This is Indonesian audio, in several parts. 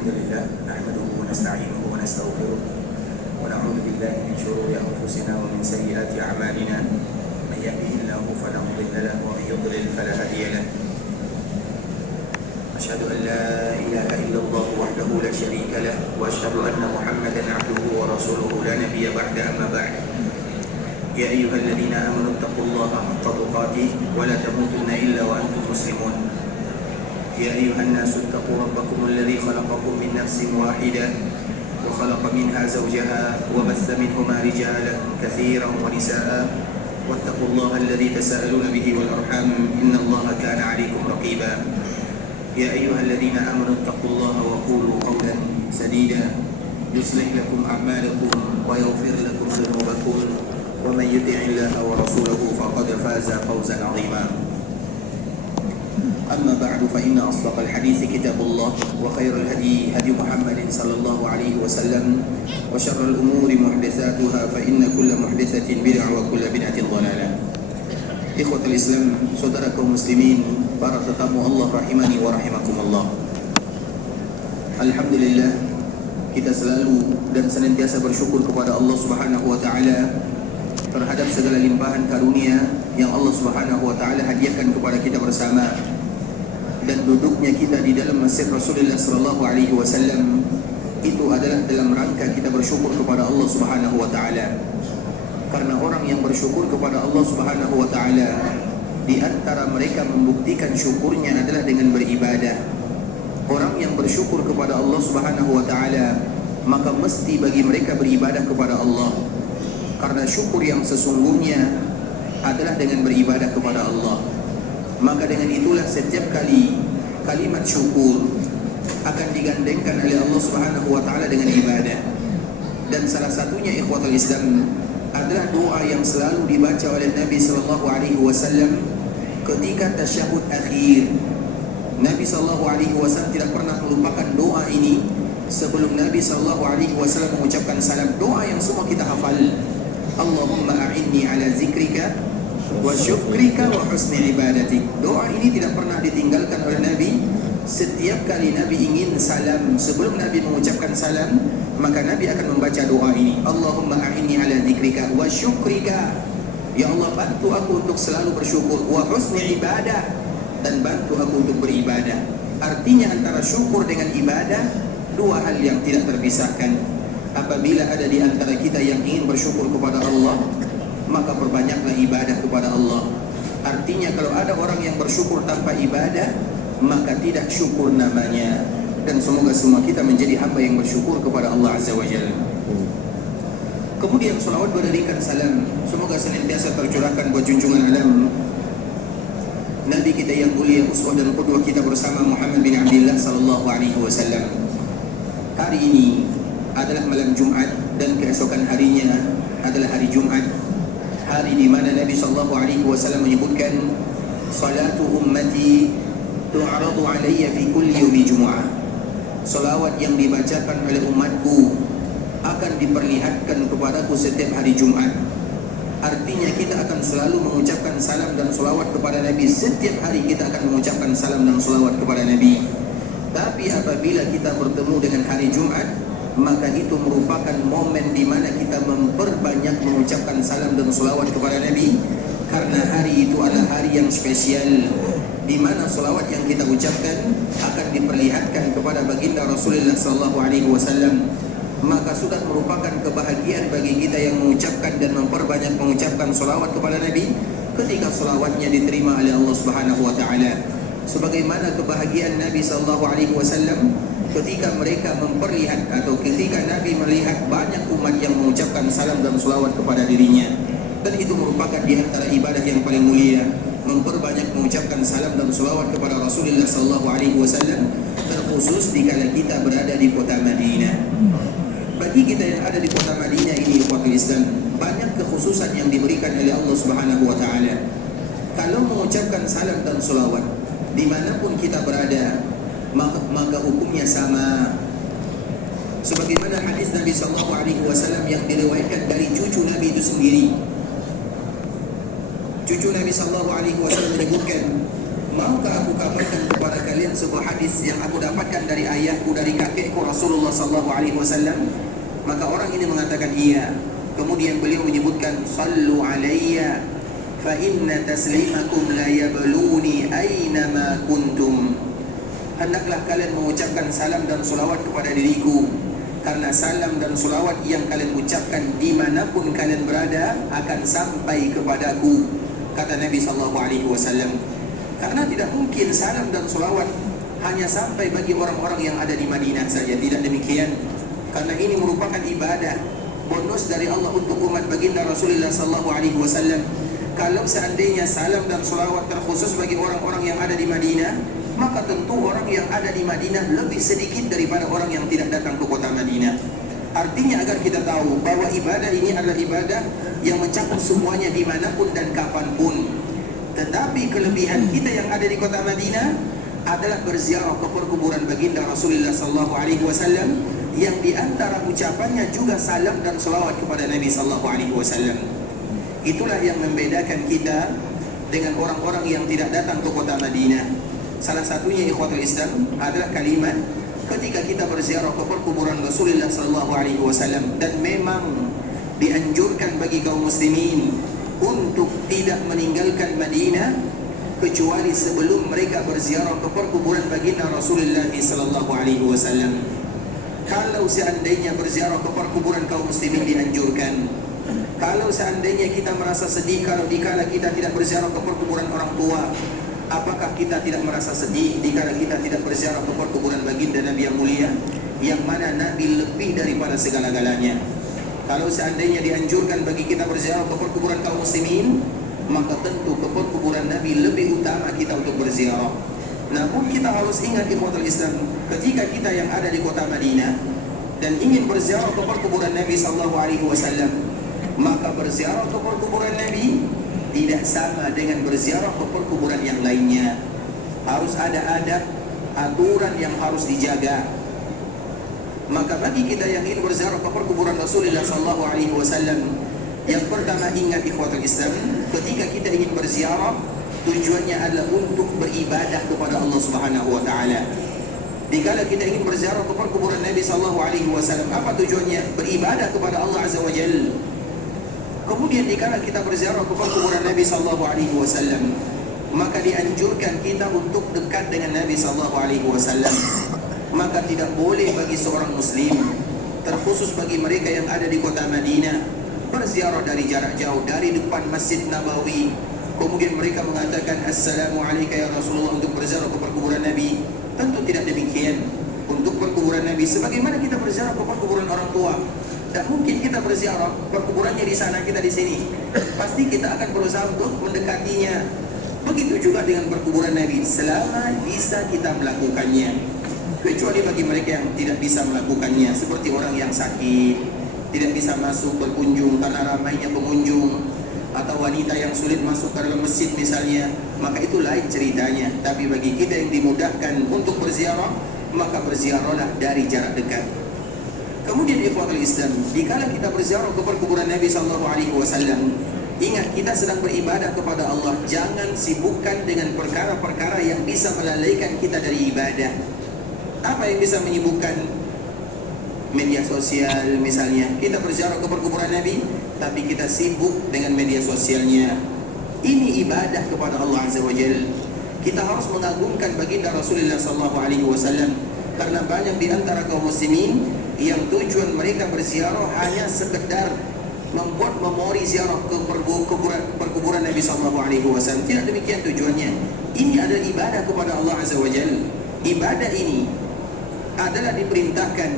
الحمد لله نحمده ونستعينه ونستغفره ونعوذ بالله من شرور أنفسنا ومن سيئات أعمالنا من يهده الله فلا مضل له ومن يضلل فلا هادي له أشهد أن لا إله إلا الله وحده لا شريك له وأشهد أن محمدا عبده ورسوله لا نبي بعد أما بعد يا أيها الذين آمنوا اتقوا الله حق تقاته ولا تموتن إلا وأنتم مسلمون يا أيها الناس اتقوا ربكم الذي خلقكم من نفس واحدة وخلق منها زوجها وبث منهما رجالا كثيرا ونساء واتقوا الله الذي تساءلون به والأرحام إن الله كان عليكم رقيبا يا أيها الذين آمنوا اتقوا الله وقولوا قولا سديدا يصلح لكم أعمالكم ويغفر لكم ذنوبكم ومن يطع الله ورسوله فقد فاز فوزا عظيما أما بعد فإن أصدق الحديث كتاب الله وخير الهدي هدي محمد صلى الله عليه وسلم وشر الأمور محدثاتها فإن كل محدثة بدعة وكل بدعة ضلالة. إخوة الإسلام saudara kaum muslimin, para tetamu Allah rahimani wa rahimakumullah. Alhamdulillah, kita selalu dan senantiasa bersyukur kepada Allah Subhanahu wa taala terhadap segala limpahan karunia yang Allah Subhanahu wa taala hadiahkan kepada kita bersama. Dan duduknya kita di dalam masjid Rasulullah sallallahu alaihi wasallam itu adalah dalam rangka kita bersyukur kepada Allah Subhanahu wa taala. Karena orang yang bersyukur kepada Allah Subhanahu wa taala, di antara mereka membuktikan syukurnya adalah dengan beribadah. Orang yang bersyukur kepada Allah Subhanahu wa taala, maka mesti bagi mereka beribadah kepada Allah. Karena syukur yang sesungguhnya adalah dengan beribadah kepada Allah. Maka dengan itulah setiap kali kalimat syukur akan digandengkan oleh Allah Subhanahu wa taala dengan ibadah. Dan salah satunya ikhwatul Islam adalah doa yang selalu dibaca oleh Nabi sallallahu alaihi wasallam ketika tasyahud akhir. Nabi sallallahu alaihi wasallam tidak pernah melupakan doa ini sebelum Nabi sallallahu alaihi wasallam mengucapkan salam. Doa yang semua kita hafal. Allahumma a'inni ala zikrika wa syukrika wa husni ibadatik. Doa ini tidak pernah ditinggalkan oleh Nabi. Setiap kali Nabi ingin salam, sebelum Nabi mengucapkan salam, maka Nabi akan membaca doa ini. Allahumma a'inni ala zikrika wa syukrika. Ya Allah, bantu aku untuk selalu bersyukur. Wa husni ibadah, dan bantu aku untuk beribadah. Artinya antara syukur dengan ibadah dua hal yang tidak terpisahkan. Apabila ada di antara kita yang ingin bersyukur kepada Allah, maka perbanyaklah ibadah kepada Allah. Artinya kalau ada orang yang bersyukur tanpa ibadah, maka tidak syukur namanya. Dan semoga semua kita menjadi hamba yang bersyukur kepada Allah Azza wa Jalla. Kemudian salawat berikan salam semoga senantiasa tercurahkan buat junjungan alam Nabi kita yang mulia, uswah dan qudwah kita bersama Muhammad bin Abdullah sallallahu alaihi wasallam. Hari ini adalah malam Jumat dan keesokan harinya adalah hari Jumat. Hari di mana Nabi sallallahu alaihi wasallam menyebutkan salatu ummati tu'radu alayya fi kulli yaumi jumu'ah. Salawat yang dibacakan oleh umatku akan diperlihatkan kepadaku setiap hari Jumat. Artinya kita akan selalu mengucapkan salam dan salawat kepada Nabi. Setiap hari kita akan mengucapkan salam dan salawat kepada Nabi. Tapi apabila kita bertemu dengan hari Jumat, maka itu merupakan momen di mana kita memperbanyak mengucapkan salam dan salawat kepada Nabi. Karena hari itu adalah hari yang spesial, di mana salawat yang kita ucapkan akan diperlihatkan kepada baginda Rasulullah sallallahu alaihi wasallam. Maka sudah merupakan kebahagiaan bagi kita yang mengucapkan dan memperbanyak mengucapkan salawat kepada Nabi ketika salawatnya diterima oleh Allah Subhanahu wa taala. Sebagaimana kebahagiaan Nabi sallallahu alaihi wasallam ketika mereka memperlihat atau ketika Nabi melihat banyak umat yang mengucapkan salam dan salawat kepada dirinya. Dan itu merupakan di antara ibadah yang paling mulia, memperbanyak mengucapkan salam dan salawat kepada Rasulullah sallallahu alaihi wasallam, terkhusus dikala kita berada di kota Madinah. Bagi kita yang ada di kota Madinah ini, umat Islam, banyak kekhususan yang diberikan oleh Allah Subhanahu wa taala. Kalau mengucapkan salam dan salawat dimanapun kita berada, maka hukumnya sama. Sebagaimana hadis Nabi sallallahu alaihi wasallam yang diriwayatkan dari cucu Nabi itu sendiri. Cucu Nabi sallallahu alaihi wasallam menyebutkan, maukah aku kabarkan kepada kalian sebuah hadis yang aku dapatkan dari ayahku, dari kakekku Rasulullah SAW? Maka orang ini mengatakan iya. Kemudian beliau menyebutkan, sallu alayya fa inna taslimakum la yabluni aynama kuntum. Hendaklah kalian mengucapkan salam dan salawat kepada diriku, karena salam dan salawat yang kalian ucapkan dimanapun kalian berada akan sampai kepadaku, kata Nabi SAW. Karena tidak mungkin salam dan salawat hanya sampai bagi orang-orang yang ada di Madinah saja. Tidak demikian, karena ini merupakan ibadah, bonus dari Allah untuk umat baginda Rasulullah SAW. Kalau seandainya salam dan salawat terkhusus bagi orang-orang yang ada di Madinah, maka tentu orang yang ada di Madinah lebih sedikit daripada orang yang tidak datang ke kota Madinah. Artinya agar kita tahu bahwa ibadah ini adalah ibadah yang mencakup semuanya dimanapun dan kapanpun. Tetapi kelebihan kita yang ada di kota Madinah adalah berziarah ke perkuburan baginda Rasulullah SAW, yang diantara ucapannya juga salam dan salawat kepada Nabi SAW. Itulah yang membedakan kita dengan orang-orang yang tidak datang ke kota Madinah. Salah satunya ikhwatul Islam adalah kalimat ketika kita berziarah ke perkuburan Rasulullah SAW. Dan memang dianjurkan bagi kaum muslimin untuk tidak meninggalkan Madinah kecuali sebelum mereka berziarah ke perkuburan baginda Rasulullah SAW. Kalau seandainya berziarah ke perkuburan kaum muslimin dianjurkan. Kalau seandainya kita merasa sedih kalau dikala kita tidak berziarah ke perkuburan orang tua, apakah kita tidak merasa sedih dikala kita tidak berziarah ke perkuburan baginda Nabi yang mulia, yang mana Nabi lebih daripada segala-galanya? Kalau seandainya dianjurkan bagi kita berziarah ke perkuburan kaum muslimin, maka tentu ke perkuburan Nabi lebih utama kita untuk berziarah. Namun kita harus ingat ikhwatul Islam, ketika kita yang ada di kota Madinah dan ingin berziarah ke perkuburan Nabi SAW, maka berziarah ke perkuburan Nabi tidak sama dengan berziarah ke perkuburan yang lainnya. Harus ada adab, aturan yang harus dijaga. Maka bagi kita yang ingin berziarah ke perkuburan Rasulullah SAW, yang pertama ingat ikhwatul Islam, ketika kita ingin berziarah, tujuannya adalah untuk beribadah kepada Allah Subhanahu wa taala. Dikala kita ingin berziarah ke perkuburan Nabi SAW, apa tujuannya? Beribadah kepada Allah Azza wa Jalla. Kemudian dikala kita berziarah ke perkuburan Nabi SAW, maka dianjurkan kita untuk dekat dengan Nabi SAW. Maka tidak boleh bagi seorang muslim, terkhusus bagi mereka yang ada di kota Madinah, berziarah dari jarak jauh, dari depan Masjid Nabawi, kemudian mereka mengatakan Assalamualaikum ya Rasulullah untuk berziarah ke perkuburan Nabi. Tentu tidak demikian untuk perkuburan Nabi. Sebagaimana kita berziarah ke perkuburan orang tua, tak mungkin kita berziarah perkuburannya di sana, kita di sini. Pasti kita akan berusaha untuk mendekatinya. Begitu juga dengan perkuburan Nabi, selama bisa kita melakukannya. Kecuali bagi mereka yang tidak bisa melakukannya, seperti orang yang sakit, tidak bisa masuk berkunjung karena ramainya pengunjung, atau wanita yang sulit masuk ke dalam masjid misalnya, maka itu lain ceritanya. Tapi bagi kita yang dimudahkan untuk berziarah, maka berziarahlah dari jarak dekat. Kemudian ikhwatul Islam, dikala kita berziarah ke perkuburan Nabi SAW, ingat kita sedang beribadah kepada Allah. Jangan sibukkan dengan perkara-perkara yang bisa melalaikan kita dari ibadah. Apa yang bisa menyibukkan? Media sosial misalnya. Kita berziarah ke perkuburan Nabi, tapi kita sibuk dengan media sosialnya. Ini ibadah kepada Allah Azza wa Jalla. Kita harus mengagungkan baginda Rasulullah SAW, karena banyak di antara kaum muslimin yang tujuan mereka berziarah hanya sekedar membuat memori ziarah ke perkuburan Nabi SAW. Tidak demikian tujuannya. Ini adalah ibadah kepada Allah Azza wa Jalla. Ibadah ini adalah diperintahkan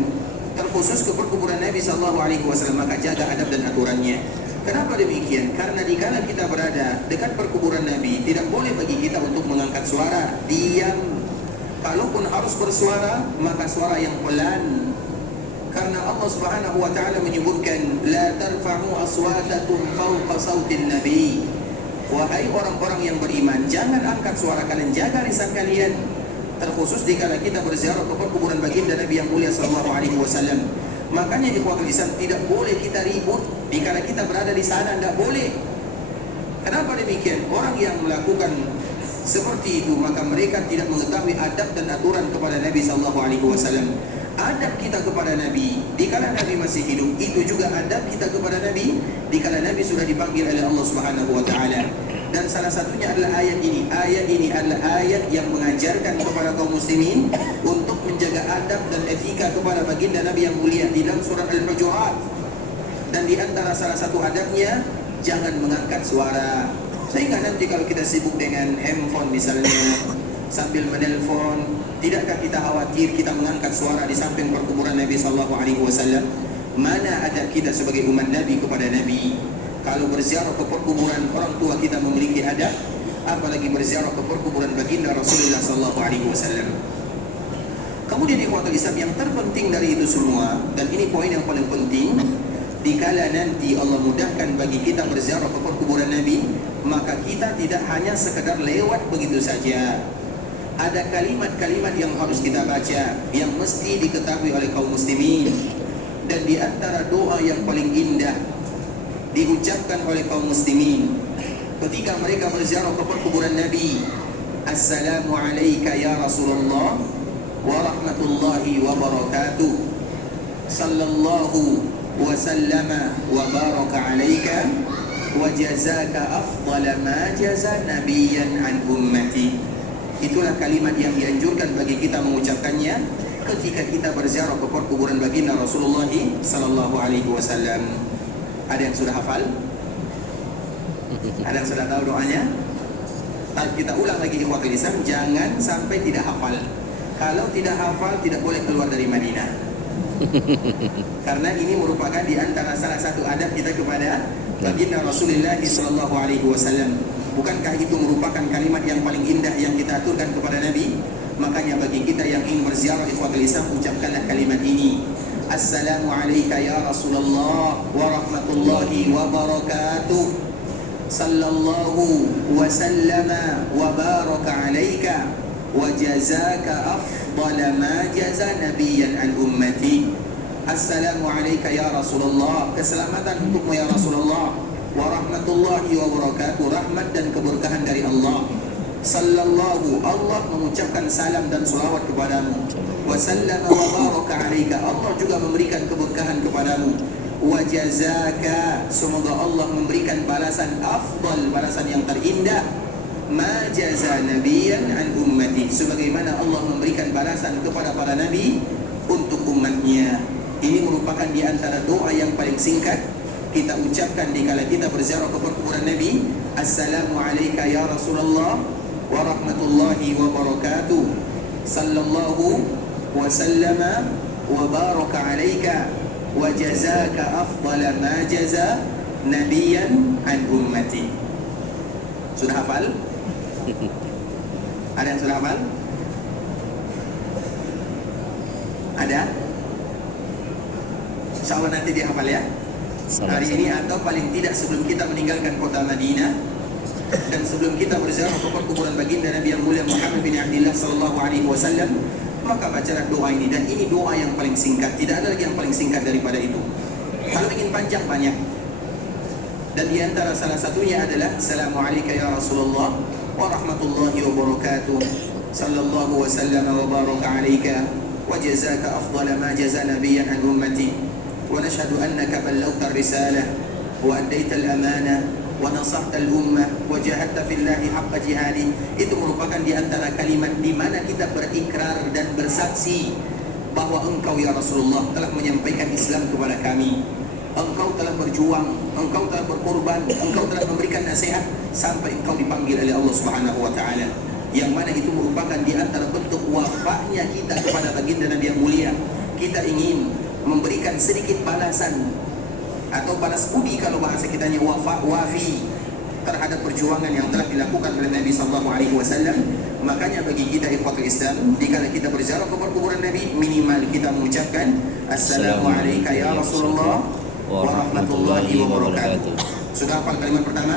terkhusus ke perkuburan Nabi SAW, maka jaga adab dan aturannya. Kenapa demikian? Karena dikala kita berada dekat perkuburan Nabi, tidak boleh bagi kita untuk mengangkat suara, diam. Kalaupun harus bersuara, maka suara yang pelan. Karena Allah Subhanahu wa taala menyebutkan la tarfa'u aswatakum fawqa sautin nabi. Wahai orang-orang yang beriman, jangan angkat suara kalian, jaga lisan kalian. Terkhusus dikala kita berziarah ke perkuburan baginda Nabi yang mulia sallallahu alaihi wasallam. Makanya ikhwatul Islam, tidak boleh kita ribut dikala kita berada di sana, tidak boleh. Kenapa demikian? Orang yang melakukan seperti itu, maka mereka tidak mengetahui adab dan aturan kepada Nabi sallallahu alaihi wasallam. Adab kita kepada Nabi dikala Nabi masih hidup, itu juga adab kita kepada Nabi dikala Nabi sudah dipanggil oleh Allah Subhanahu wa taala. Dan salah satunya adalah ayat ini. Ayat ini adalah ayat yang mengajarkan kepada kaum muslimin untuk menjaga adab dan etika kepada baginda Nabi yang mulia di dalam surah Al-Hujurat. Dan di antara salah satu adabnya, jangan mengangkat suara. Sehingga nanti kalau kita sibuk dengan handphone misalnya, sambil menelpon, tidakkah kita khawatir kita mengangkat suara di samping perkuburan Nabi sallallahu alaihi wasallam? Mana adab kita sebagai umat Nabi kepada Nabi? Kalau berziarah ke perkuburan orang tua kita memiliki adab, apalagi berziarah ke perkuburan baginda Rasulullah sallallahu alaihi wasallam. Kemudian ikhwatul Islam, yang terpenting dari itu semua, dan ini poin yang paling penting, dikala nanti Allah mudahkan bagi kita berziarah ke perkuburan Nabi, maka kita tidak hanya sekedar lewat begitu saja. Ada kalimat-kalimat yang harus kita baca, yang mesti diketahui oleh kaum muslimin. Dan di antara doa yang paling indah diucapkan oleh kaum muslimin ketika mereka berziarah ke perkuburan Nabi, Assalamu alayka ya Rasulullah wa rahmatullahi wa barakatuh, sallallahu wa sallama wa baraka alayka wa jazaka afdala ma jaza nabiyan an ummati. Itulah kalimat yang dianjurkan bagi kita mengucapkannya ketika kita berziarah ke perkuburan baginda Rasulullah sallallahu alaihi wasallam. Ada yang sudah hafal? Ada yang sudah tahu doanya? Kita ulang lagi ikhwatul Islam, jangan sampai tidak hafal. Kalau tidak hafal, tidak boleh keluar dari Madinah. Karena ini merupakan di antara salah satu adab kita kepada baginda Rasulullah sallallahu alaihi wasallam. Bukankah itu merupakan kalimat yang paling indah yang kita aturkan kepada Nabi? Makanya bagi kita yang ingin berziarah ikhwatul Islam, ucapkanlah kalimat ini. Assalamu alayka ya Rasulullah wa rahmatullahi wa barakatuh, sallallahu wa sallama wa baraka alayka wa jazaka afdala ma jaza nabiyan an ummati. Assalamu alayka ya Rasulullah, keselamatan untukmu ya Rasulullah, wa rahmatullahi wa barakatuh, rahmat dan keberkahan dari Allah. Sallallahu, Allah mengucapkan salam dan salawat kepadamu. Wa sallama wa baraka alaika, Allah juga memberikan keberkahan kepadamu. Wa jazaka, semoga Allah memberikan balasan afdal, balasan yang terindah, ma jaza nabiyan an ummati, sebagaimana Allah memberikan balasan kepada para nabi untuk umatnya. Ini merupakan di antara doa yang paling singkat kita ucapkan dikala kita berziarah ke perkuburan Nabi. Assalamu alayka ya Rasulullah wa rahmatullahi wa barakatuh, sallallahu wa sallama wa baraka alayka wa jazaka afdala ma jaza nabiyan an ummati. Sudah hafal? Ada yang sudah hafal? Ada? InsyaAllah nanti dihafal ya hari ini, atau paling tidak sebelum kita meninggalkan kota Madinah dan sebelum kita berziarah ke perkuburan baginda Nabi yang mulia Muhammad bin Abdullah sallallahu alaihi wasallam, maka bacalah doa ini. Dan ini doa yang paling singkat, tidak ada lagi yang paling singkat daripada itu. Kalau ingin panjang banyak. Dan di antara salah satunya adalah Assalamu alayka ya Rasulullah wa rahmatullahi wa barakatuh, sallallahu wa sallama wa baraka alayka wa jazaka afdala ma jaza nabiyan an ummati, wa nashhadu annaka ballagta ar-risalah wa addaita al-amanah wa nasahta al-ummah wa jahadta fillahi haqqa jihadi. Itu merupakan di antara kalimat di mana kita berikrar dan bersaksi bahwa engkau ya Rasulullah telah menyampaikan Islam kepada kami. Engkau telah berjuang, engkau telah berkorban, engkau telah memberikan nasihat sampai engkau dipanggil oleh Allah Subhanahu wa taala. Yang mana itu merupakan di antara bentuk wafanya kita kepada baginda Nabi yang mulia. Kita ingin memberikan sedikit balasan atau balas budi kalau bahasa kitanya wafi terhadap perjuangan yang telah dilakukan oleh Nabi sallallahu alaihi wasallam. Makanya bagi kita ikhwatul Islam, dikala kita berziarah ke perkuburan Nabi, minimal kita mengucapkan Assalamu alayka ya Rasulullah wa rahmatullahi wa barakatuh. Sudah hafal kalimat pertama?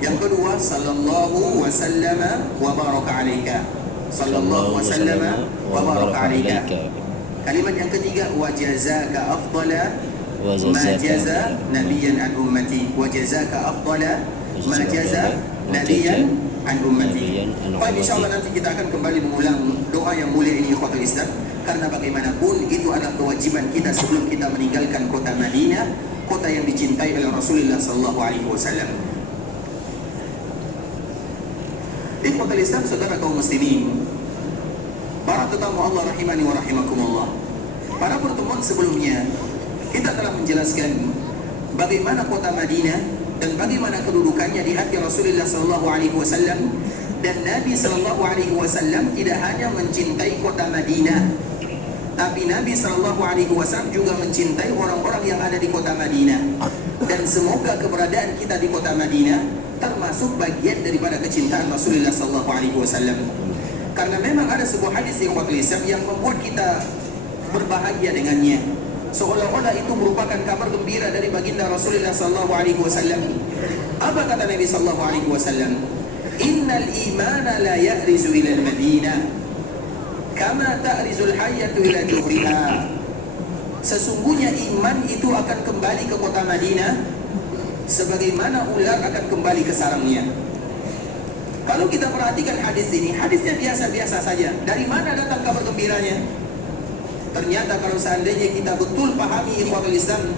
Yang kedua, sallallahu wa sallama wa baraka alayka, sallallahu wa sallama wa baraka alayka. Kalimat yang ketiga, wa jazaka afdala ma jaza nabiyan an ummati, wa jazaka afdala ma jaza nabiyan an ummati. Baik, insyaallah nanti kita akan kembali mengulang doa yang mulia ini ikhwatul Islam, karena bagaimanapun itu adalah kewajiban kita sebelum kita meninggalkan kota Madinah, kota yang dicintai oleh Rasulullah sallallahu alaihi wasallam. Ikhwatul Islam, saudara kaum muslimin, para tetamu Allah rahimani wa rahimakumullah. Pada pertemuan sebelumnya kita telah menjelaskan bagaimana kota Madinah dan bagaimana kedudukannya di hati Rasulullah sallallahu alaihi wasallam, dan Nabi sallallahu alaihi wasallam tidak hanya mencintai kota Madinah, tapi Nabi sallallahu alaihi wasallam juga mencintai orang-orang yang ada di kota Madinah. Dan semoga keberadaan kita di kota Madinah termasuk bagian daripada kecintaan Rasulullah sallallahu alaihi wasallam. Karena memang ada sebuah hadis ikhwatul Islam yang membuat kita berbahagia dengannya, seolah-olah itu merupakan kabar gembira dari baginda Rasulullah sallallahu alaihi wasallam. Apa kata Nabi sallallahu alaihi wasallam? Innal imana la ya'rizu ila al-Madinah kama ta'rizu al-hayyatu ila juhriha. Sesungguhnya iman itu akan kembali ke kota Madinah sebagaimana ular akan kembali ke sarangnya. Kalau kita perhatikan hadis ini, hadisnya biasa-biasa saja. Dari mana datang kabar gembiranya? Ternyata kalau seandainya kita betul pahami ikhwatul Islam,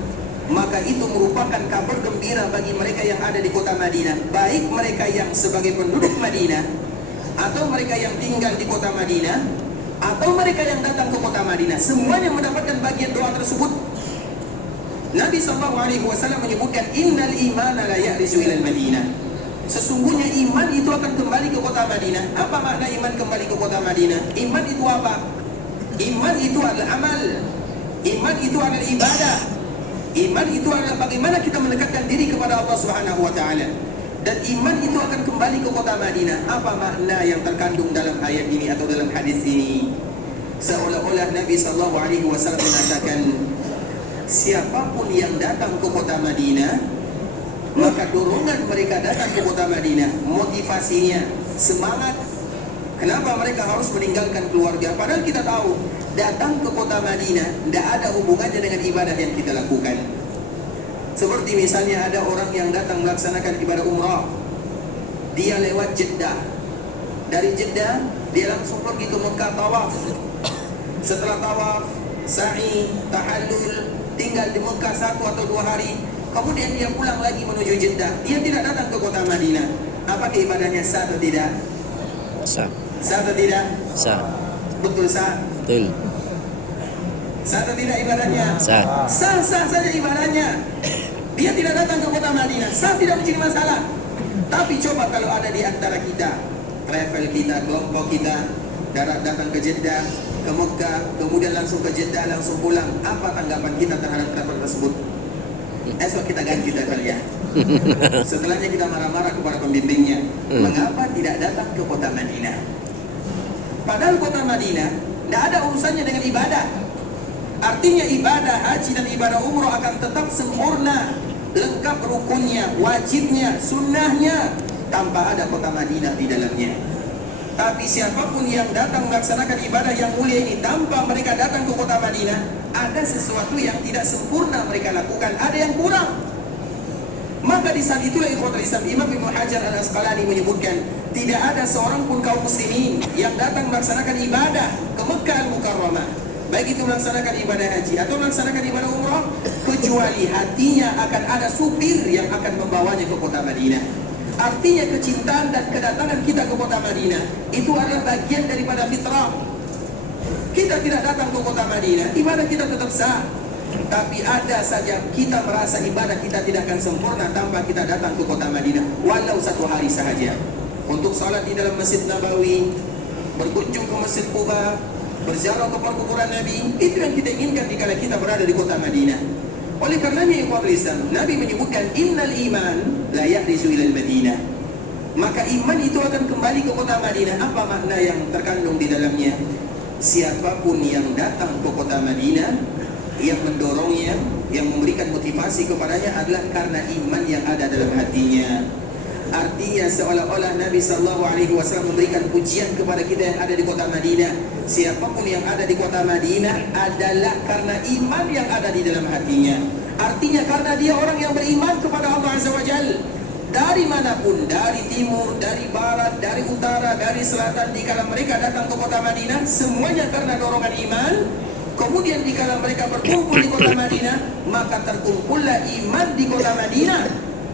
maka itu merupakan kabar gembira bagi mereka yang ada di kota Madinah, baik mereka yang sebagai penduduk Madinah, atau mereka yang tinggal di kota Madinah, atau mereka yang datang ke kota Madinah. Semuanya mendapatkan bagian doa tersebut. Nabi SAW menyebutkan innal imana la ya'rizu ilal Madinah. Sesungguhnya iman itu akan kembali ke kota Madinah. Apa makna iman kembali ke kota Madinah? Iman itu apa? Iman itu adalah amal. Iman itu adalah ibadah. Iman itu adalah bagaimana kita mendekatkan diri kepada Allah Subhanahu wa taala. Dan iman itu akan kembali ke kota Madinah. Apa makna yang terkandung dalam ayat ini atau dalam hadis ini? Seolah-olah Nabi sallallahu alaihi wasallam mengatakan, siapapun yang datang ke kota Madinah, maka dorongan mereka datang ke kota Madinah, motivasinya, semangat. Kenapa mereka harus meninggalkan keluarga? Padahal kita tahu datang ke kota Madinah tidak ada hubungannya dengan ibadah yang kita lakukan. Seperti misalnya ada orang yang datang melaksanakan ibadah umrah, dia lewat Jeddah. Dari Jeddah dia langsung pergi ke Mekah tawaf. Setelah tawaf, sa'i, tahallul, tinggal di Mekah 1 atau 2 hari, kemudian dia pulang lagi menuju Jeddah. Dia tidak datang ke kota Madinah. Apakah ibadahnya sah atau tidak? Sah. Sah atau tidak? Sah. Betul sah? Betul. Sah atau tidak ibadahnya? Sah. Sah-sah saja ibadahnya. Dia tidak datang ke kota Madinah, sah, tidak menjadi masalah. Tapi coba kalau ada di antara kita, travel kita, kelompok kita, datang ke Jeddah, ke Mekah, kemudian langsung ke Jeddah, langsung pulang. Apa tanggapan kita terhadap travel tersebut? Esok kita ganti travelnya. Setelahnya kita marah-marah kepada pembimbingnya. Mengapa tidak datang ke kota Madinah? Padahal kota Madinah tidak ada urusannya dengan ibadah. Artinya ibadah haji dan ibadah umroh akan tetap sempurna, lengkap rukunnya, wajibnya, sunnahnya, tanpa ada kota Madinah di dalamnya. Tapi siapapun yang datang melaksanakan ibadah yang mulia ini tanpa mereka datang ke kota Madinah, ada sesuatu yang tidak sempurna mereka lakukan, ada yang kurang. Maka di saat itulah ikhwatul Islam, Imam Ibnu Hajar Al-Asqalani menyebutkan, tidak ada seorang pun kaum muslimin yang datang melaksanakan ibadah ke Mekah Al-Mukarramah, baik itu melaksanakan ibadah haji atau melaksanakan ibadah umrah, kecuali hatinya akan ada supir yang akan membawanya ke kota Madinah. Artinya kecintaan dan kedatangan kita ke kota Madinah itu adalah bagian daripada fitrah. Kita tidak datang ke kota Madinah, ibadah kita tetap sah. Tapi ada saja kita merasa ibadah kita tidak akan sempurna tanpa kita datang ke kota Madinah, walau 1 hari sahaja. Untuk salat di dalam Masjid Nabawi, berkunjung ke Masjid Quba, berziarah ke kuburan Nabi, itu yang kita inginkan dikala kita berada di kota Madinah. Oleh karenanya ikhwatul Islam, Nabi menyebutkan innal iman la ya'rizu ilal Madinah. Maka iman itu akan kembali ke kota Madinah. Apa makna yang terkandung di dalamnya? Siapapun yang datang ke kota Madinah, yang mendorongnya, yang memberikan motivasi kepadanya adalah karena iman yang ada dalam hatinya. Artinya seolah-olah Nabi SAW memberikan pujian kepada kita yang ada di kota Madinah. Siapapun yang ada di kota Madinah adalah karena iman yang ada di dalam hatinya. Artinya karena dia orang yang beriman kepada Allah Azza wa Jalla. dari manapun, dari timur, dari barat, dari utara, dari selatan, dikala mereka datang ke kota Madinah, semuanya karena dorongan iman. Kemudian dikala mereka berkumpul di kota Madinah, maka terkumpullah iman di kota Madinah.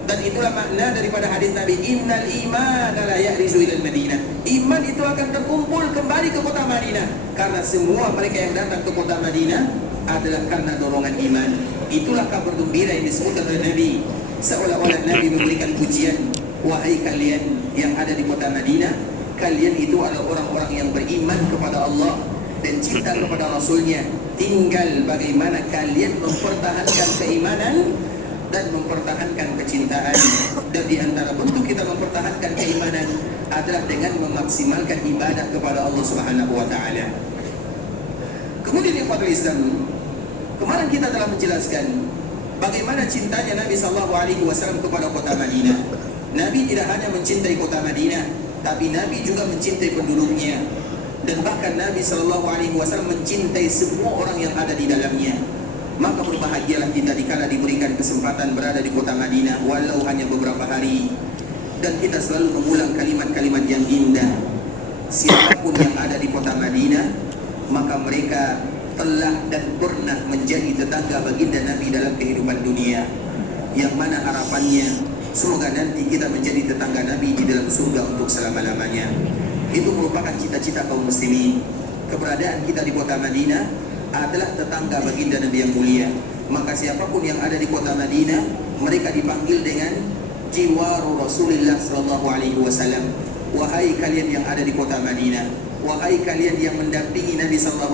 Dan itulah makna daripada hadis Nabi, innal iman la ya'rizu ilal Madinah. Iman itu akan terkumpul kembali ke kota Madinah. Karena semua mereka yang datang ke kota Madinah adalah karena dorongan iman. Itulah kabar gembira yang disebutkan oleh Nabi. Seolah-olah Nabi memberikan pujian, wahai kalian yang ada di kota Madinah, kalian itu adalah orang-orang yang beriman kepada Allah dan cinta kepada Rasulnya. Tinggal bagaimana kalian mempertahankan keimanan dan mempertahankan kecintaan. Dan di antara bentuk kita mempertahankan keimanan adalah dengan memaksimalkan ibadah kepada Allah Subhanahu wa taala. Kemudian yang pada Islam, kemarin kita telah menjelaskan bagaimana cintanya Nabi SAW kepada kota Madinah. Nabi tidak hanya mencintai kota Madinah, tapi Nabi juga mencintai penduduknya. Dan bahkan Nabi SAW mencintai semua orang yang ada di dalamnya. Maka berbahagialah kita dikala diberikan kesempatan berada di kota Madinah, walau hanya beberapa hari. Dan kita selalu mengulang kalimat-kalimat yang indah. Siapapun yang ada di kota Madinah, maka mereka telah dan pernah menjadi tetangga baginda Nabi dalam kehidupan dunia. Yang mana harapannya semoga nanti kita menjadi tetangga Nabi di dalam surga untuk selama-lamanya. Itu merupakan cita-cita kaum muslimin. Keberadaan kita di kota Madinah adalah tetangga baginda Nabi yang mulia. Maka siapapun yang ada di kota Madinah, mereka dipanggil dengan jiwaru Rasulullah SAW. Wahai kalian yang ada di kota Madinah, wahai kalian yang mendampingi Nabi SAW,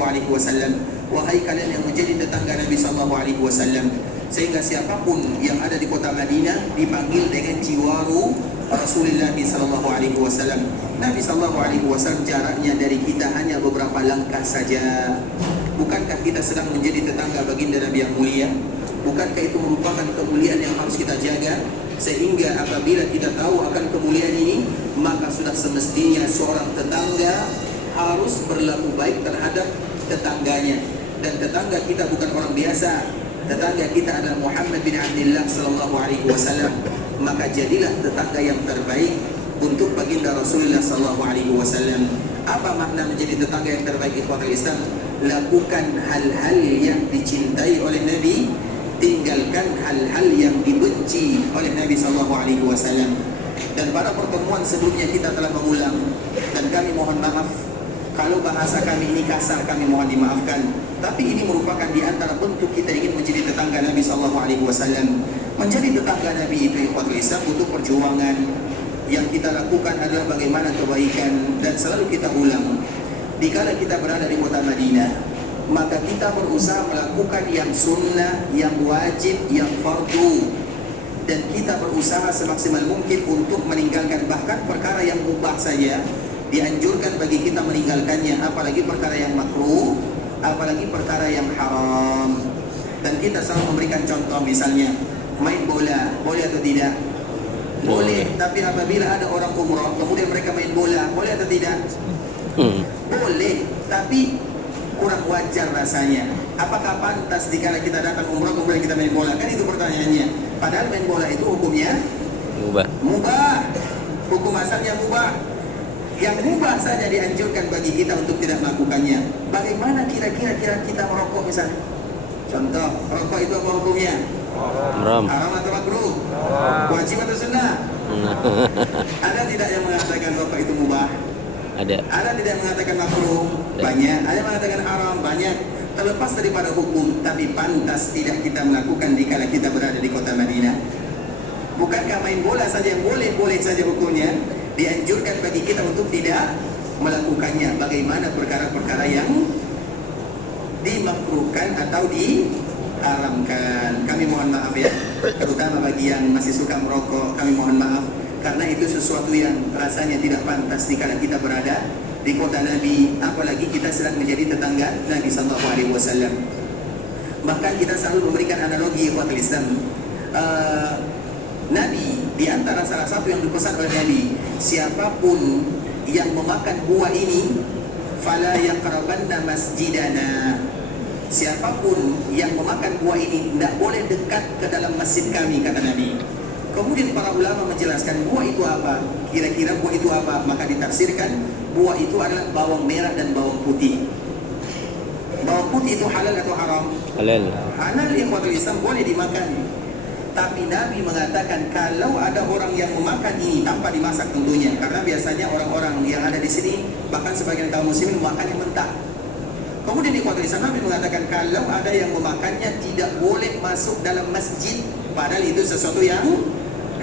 wahai kalian yang menjadi tetangga Nabi SAW. Sehingga siapapun yang ada di kota Madinah dipanggil dengan jiwaru Rasulullah SAW. Nabi SAW jaraknya dari kita hanya beberapa langkah saja. Bukankah kita sedang menjadi tetangga baginda Nabi yang mulia? Bukankah itu merupakan kemuliaan yang harus kita jaga? Sehingga apabila kita tahu akan kemuliaan ini, maka sudah semestinya seorang tetangga harus berlaku baik terhadap tetangganya. Dan tetangga kita bukan orang biasa. Tetangga kita adalah Muhammad bin Abdullah SAW. Maka jadilah tetangga yang terbaik untuk baginda Rasulullah SAW. Apa makna menjadi tetangga yang terbaik ikhwatul Islam? Lakukan hal-hal yang dicintai oleh Nabi, tinggalkan hal-hal yang dibenci oleh Nabi SAW. Dan pada pertemuan sebelumnya kita telah mengulang, dan kami mohon maaf kalau bahasa kami ini kasar, kami mohon dimaafkan. Tapi ini merupakan di antara bentuk kita ingin menjadi tetangga Nabi SAW. Menjadi tetangga Nabi itu ikhwatul Islam butuh perjuangan. Yang kita lakukan adalah bagaimana kebaikan. Dan selalu kita ulang, dikala kita berada di kota Madinah, maka kita berusaha melakukan yang sunnah, yang wajib, yang fardu. Dan kita berusaha semaksimal mungkin untuk meninggalkan bahkan perkara yang mubah saja dianjurkan bagi kita meninggalkannya, apalagi perkara yang makruh, apalagi perkara yang haram. Dan kita selalu memberikan contoh, misalnya main bola, boleh atau tidak? Boleh. Tapi apabila ada orang umrah kemudian mereka main bola, boleh atau tidak? Boleh, tapi kurang wajar rasanya. Apakah pantas dikala kita datang umrah kemudian kita main bola? Kan itu pertanyaannya. Padahal main bola itu hukumnya mubah. Hukum asalnya mubah. Yang mubah saja dianjurkan bagi kita untuk tidak melakukannya. Bagaimana kira-kira kita merokok misalnya? Contoh, rokok itu apa hukumnya? Haram atau makruh? Wajib atau sunnah? Ada tidak yang mengatakan rokok itu mubah? Ada tidak yang mengatakan makruh? Banyak. Ada yang mengatakan haram? Banyak. Terlepas daripada hukum, tapi pantas tidak kita melakukan dikala kita berada di kota Madinah. Bukankah main bola saja yang boleh saja hukumnya? Dianjurkan bagi kita untuk tidak melakukannya. Bagaimana perkara-perkara yang dimakruhkan atau diharamkan? Kami mohon maaf ya, terutama bagi yang masih suka merokok, kami mohon maaf, karena itu sesuatu yang rasanya tidak pantas dikala kita berada di kota Nabi, apalagi kita sedang menjadi tetangga Nabi SAW. Bahkan kita selalu memberikan analogi ikhwatul Islam. Nabi, di antara salah satu yang dipesan oleh Nabi, siapapun yang memakan buah ini, fala yaqrabanna masjidana. Siapapun yang memakan buah ini tidak boleh dekat ke dalam masjid kami, kata Nabi. Kemudian para ulama menjelaskan buah itu apa. Kira-kira buah itu apa? Maka ditafsirkan buah itu adalah bawang merah dan bawang putih. Bawang putih itu halal atau haram? Halal. Halal, ikhwatul Islam, boleh dimakan. Tapi Nabi mengatakan kalau ada orang yang memakan ini tanpa dimasak tentunya, karena biasanya orang-orang yang ada di sini bahkan sebagian kaum muslimin memakannya mentah. Kemudian ikhwatul Islam, Nabi mengatakan kalau ada yang memakannya tidak boleh masuk dalam masjid, padahal itu sesuatu yang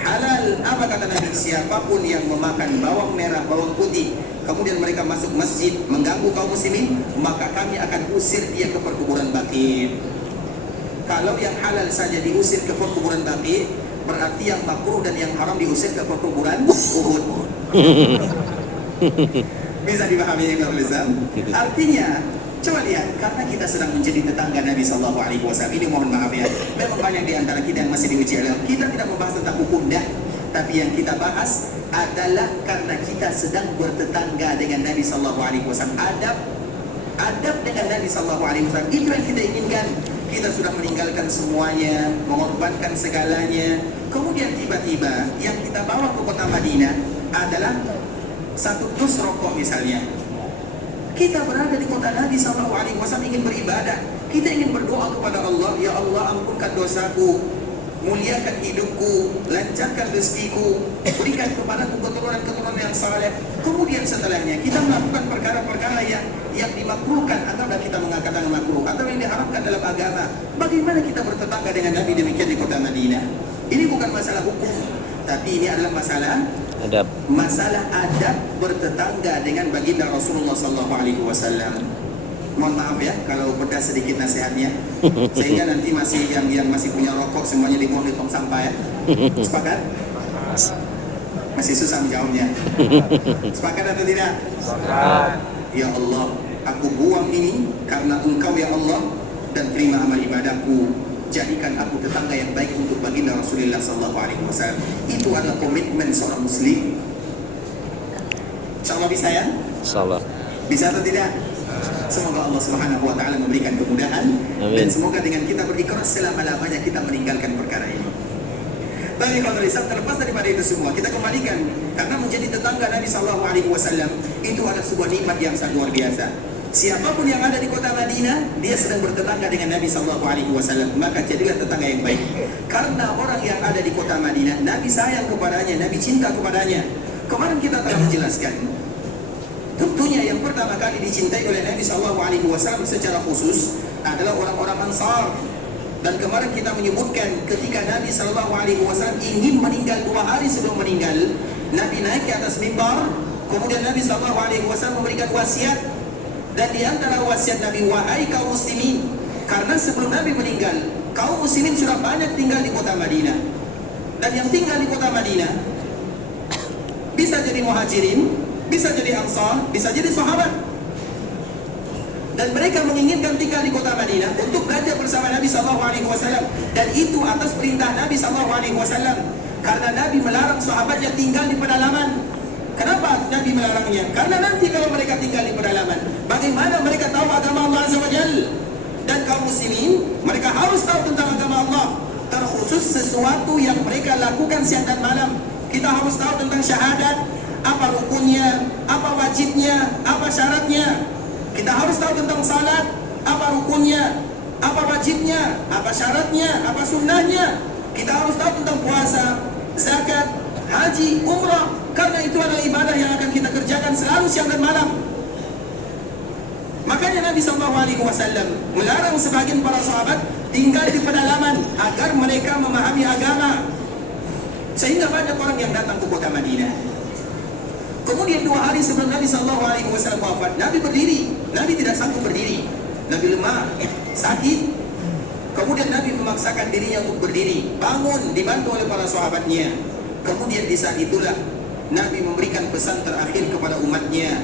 halal. Apa kata Nabi? Siapapun yang memakan bawang merah, bawang putih, kemudian mereka masuk masjid mengganggu kaum muslimin, maka kami akan usir dia ke perkuburan Baqi'. Kalau yang halal saja diusir ke perkuburan Baqi', berarti yang makruh dan yang haram diusir ke perkuburan Uhud. Bisa dipahami ya kaum Islam? Artinya, coba lihat, karena kita sedang menjadi tetangga Nabi SAW. Ini mohon maaf ya, memang banyak di antara kita yang masih diuji oleh Allah. Kita tidak membahas tentang hukum dah, tapi yang kita bahas adalah karena kita sedang bertetangga dengan Nabi SAW. Adab dengan Nabi SAW, itu yang kita inginkan. Kita sudah meninggalkan semuanya, mengorbankan segalanya. Kemudian tiba-tiba yang kita bawa ke kota Madinah adalah satu dus rokok misalnya. Kita berada di kota Nabi SAW ingin beribadah. Kita ingin berdoa kepada Allah, ya Allah ampunkan dosaku, muliakan hidupku, lancarkan rezekiku, berikan kepadaku keturunan-keturunan yang saleh. Kemudian setelahnya kita melakukan perkara-perkara yang dimakruhkan atau kita mengatakan makruh atau yang diharamkan dalam agama. Bagaimana kita bertetangga dengan Nabi demikian di kota Madinah? Ini bukan masalah hukum, tapi ini adalah masalah Adab. Masalah adab bertetangga dengan baginda Rasulullah SAW. Mohon maaf ya kalau pedas sedikit nasihatnya, sehingga nanti masih yang masih punya rokok semuanya dibuang di tong sampah ya. Sepakat? Masih susah menjawabnya. Sepakat atau tidak? Sepakat. Ya Allah, aku buang ini karena Engkau ya Allah, dan terima amal ibadahku. Jadikan aku tetangga yang baik untuk baginda Rasulullah SAW. Itu adalah komitmen seorang muslim. InsyaAllah bisa ya? InsyaAllah. Bisa atau tidak? Semoga Allah Subhanahu wa Ta'ala memberikan kemudahan. Amin. Dan semoga dengan kita berikhlas selama-lamanya kita meninggalkan perkara ini. Tapi kalau terlepas daripada itu semua, kita kembalikan karena menjadi tetangga Nabi SAW itu adalah sebuah nikmat yang sangat luar biasa. Siapapun yang ada di kota Madinah, dia sedang bertetangga dengan Nabi SAW, maka jadilah tetangga yang baik. Karena orang yang ada di kota Madinah, Nabi sayang kepadanya, Nabi cinta kepadanya. Kemarin kita telah menjelaskan, tentunya yang pertama kali dicintai oleh Nabi SAW secara khusus adalah orang-orang Ansar. Dan kemarin kita menyebutkan ketika Nabi SAW ingin meninggal 2 hari sebelum meninggal, Nabi naik ke atas mimbar, kemudian Nabi SAW memberikan wasiat. Dan di antara wasiat Nabi, wahai kaum muslimin, karena sebelum Nabi meninggal, kaum muslimin sudah banyak tinggal di kota Madinah. Dan yang tinggal di kota Madinah bisa jadi muhajirin, bisa jadi ansar, bisa jadi sahabat. Dan mereka menginginkan tinggal di kota Madinah untuk belajar bersama Nabi SAW. Dan itu atas perintah Nabi SAW. Karena Nabi melarang sahabatnya tinggal di pedalaman. Kenapa Nabi melarangnya? Karena nanti kalau mereka tinggal di pedalaman, bagaimana mereka tahu agama Allah Azza wa Jalla? Dan kaum muslimin, mereka harus tahu tentang agama Allah, terkhusus sesuatu yang mereka lakukan siang dan malam. Kita harus tahu tentang syahadat, apa rukunnya, apa wajibnya, apa syaratnya. Kita harus tahu tentang salat, apa rukunnya, apa wajibnya, apa syaratnya, apa sunnahnya. Kita harus tahu tentang puasa, zakat, haji, umrah. Karena itu adalah ibadah yang akan kita kerjakan selalu siang dan malam. Makanya Nabi SAW melarang sebagian para sahabat tinggal di pedalaman agar mereka memahami agama. Sehingga banyak orang yang datang ke kota Madinah. Kemudian 2 hari sebelum Nabi SAW wafat, Nabi berdiri. Nabi tidak sanggup berdiri. Nabi lemah, sakit. Kemudian Nabi memaksakan dirinya untuk berdiri, bangun, dibantu oleh para sahabatnya. Kemudian di saat itulah Nabi memberikan pesan terakhir kepada umatnya,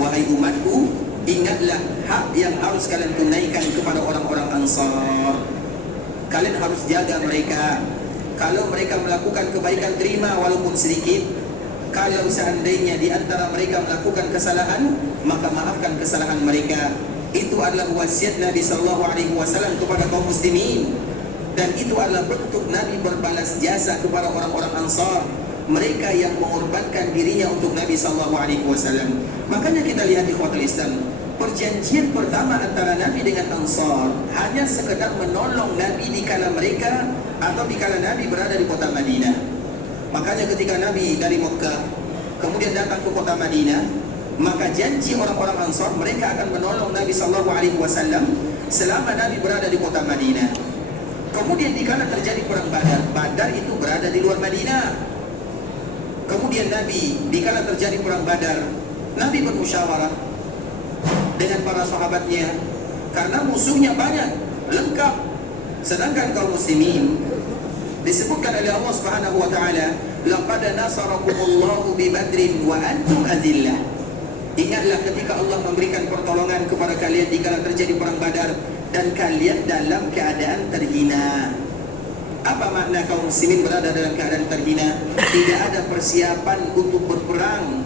wahai umatku, ingatlah hak yang harus kalian tunaikan kepada orang-orang Ansar. Kalian harus jaga mereka. Kalau mereka melakukan kebaikan, terima walaupun sedikit. Kalau seandainya di antara mereka melakukan kesalahan, maka maafkan kesalahan mereka. Itu adalah wasiat Nabi SAW kepada kaum muslimin. dan itu adalah bentuk Nabi berbalas jasa kepada orang-orang Ansar, mereka yang mengorbankan dirinya untuk Nabi SAW. Makanya kita lihat di ikhwatul Islam, perjanjian pertama antara Nabi dengan Ansar hanya sekedar menolong Nabi di kala mereka atau di kala Nabi berada di kota Madinah. Makanya ketika Nabi dari Mekah kemudian datang ke kota Madinah, maka janji orang-orang Ansar mereka akan menolong Nabi SAW selama Nabi berada di kota Madinah. Kemudian dikala terjadi perang Badar, Badar itu berada di luar Madinah. Kemudian Nabi dikala terjadi perang Badar, Nabi bermusyawarah dengan para sahabatnya karena musuhnya banyak, lengkap. Sedangkan kaum muslimin disebutkan oleh Allah Subhanahu wa taala, laqad nasarakumullahu bi Badrin wa antum azillah. Ingatlah ketika Allah memberikan pertolongan kepada kalian dikala terjadi perang Badar dan kalian dalam keadaan terhina. Apa makna kaum muslimin berada dalam keadaan terhina? Tidak ada persiapan untuk berperang.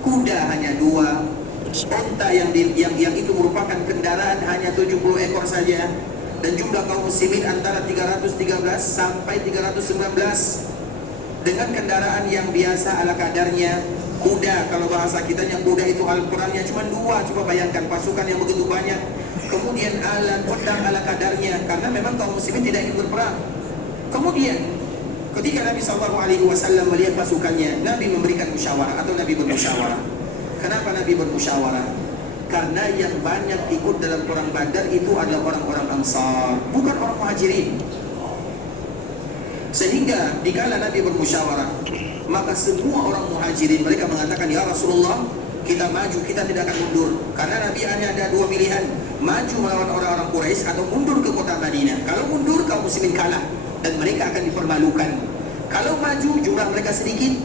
Kuda hanya 2, unta yang itu merupakan kendaraan hanya 70 ekor saja, dan jumlah kaum muslimin antara 313 sampai 319 dengan kendaraan yang biasa ala kadarnya. Kuda, kalau bahasa kitanya kuda itu Al-Qurannya cuma 2. Coba bayangkan pasukan yang begitu banyak. Kemudian alat pedang ala kadarnya, karena memang kaum muslimin tidak ingin berperang. Kemudian ketika Nabi SAW melihat pasukannya, Nabi memberikan musyawarah atau Nabi bermusyawarah. Kenapa Nabi bermusyawarah? Karena yang banyak ikut dalam perang Badar itu adalah orang-orang Ansar, bukan orang Muhajirin. Sehingga dikala Nabi bermusyawarah, maka semua orang Muhajirin mereka mengatakan, ya Rasulullah, kita maju, kita tidak akan mundur. Karena Nabi hanya ada 2 pilihan, maju melawan orang-orang Quraisy atau mundur ke kota Madinah. Kalau mundur, kaum muslimin kalah dan mereka akan dipermalukan. Kalau maju, jumlah mereka sedikit.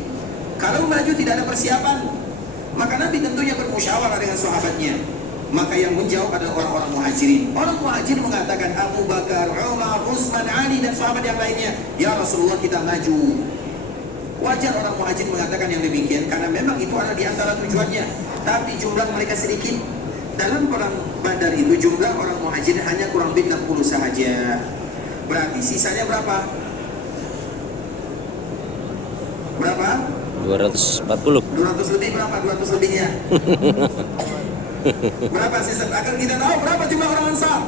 Kalau maju, tidak ada persiapan. Maka Nabi tentunya bermusyawarah dengan sahabatnya. Maka yang menjawab adalah orang-orang Muhajirin. Orang Muhajirin mengatakan, Abu Bakar, Umar, Utsman, Ali dan sahabat yang lainnya, ya Rasulullah, kita maju. Wajar orang Muhajirin mengatakan yang demikian, karena memang itu ada di antara tujuannya. Tapi jumlah mereka sedikit. Dalam perang Badar itu jumlah orang Muhajirin hanya kurang lebih 60 sahaja. Berarti sisanya berapa? Berapa? 240. 200 lebih berapa? 200 lebihnya. Berapa sisa? Agar kita tahu berapa jumlah orang Ansar.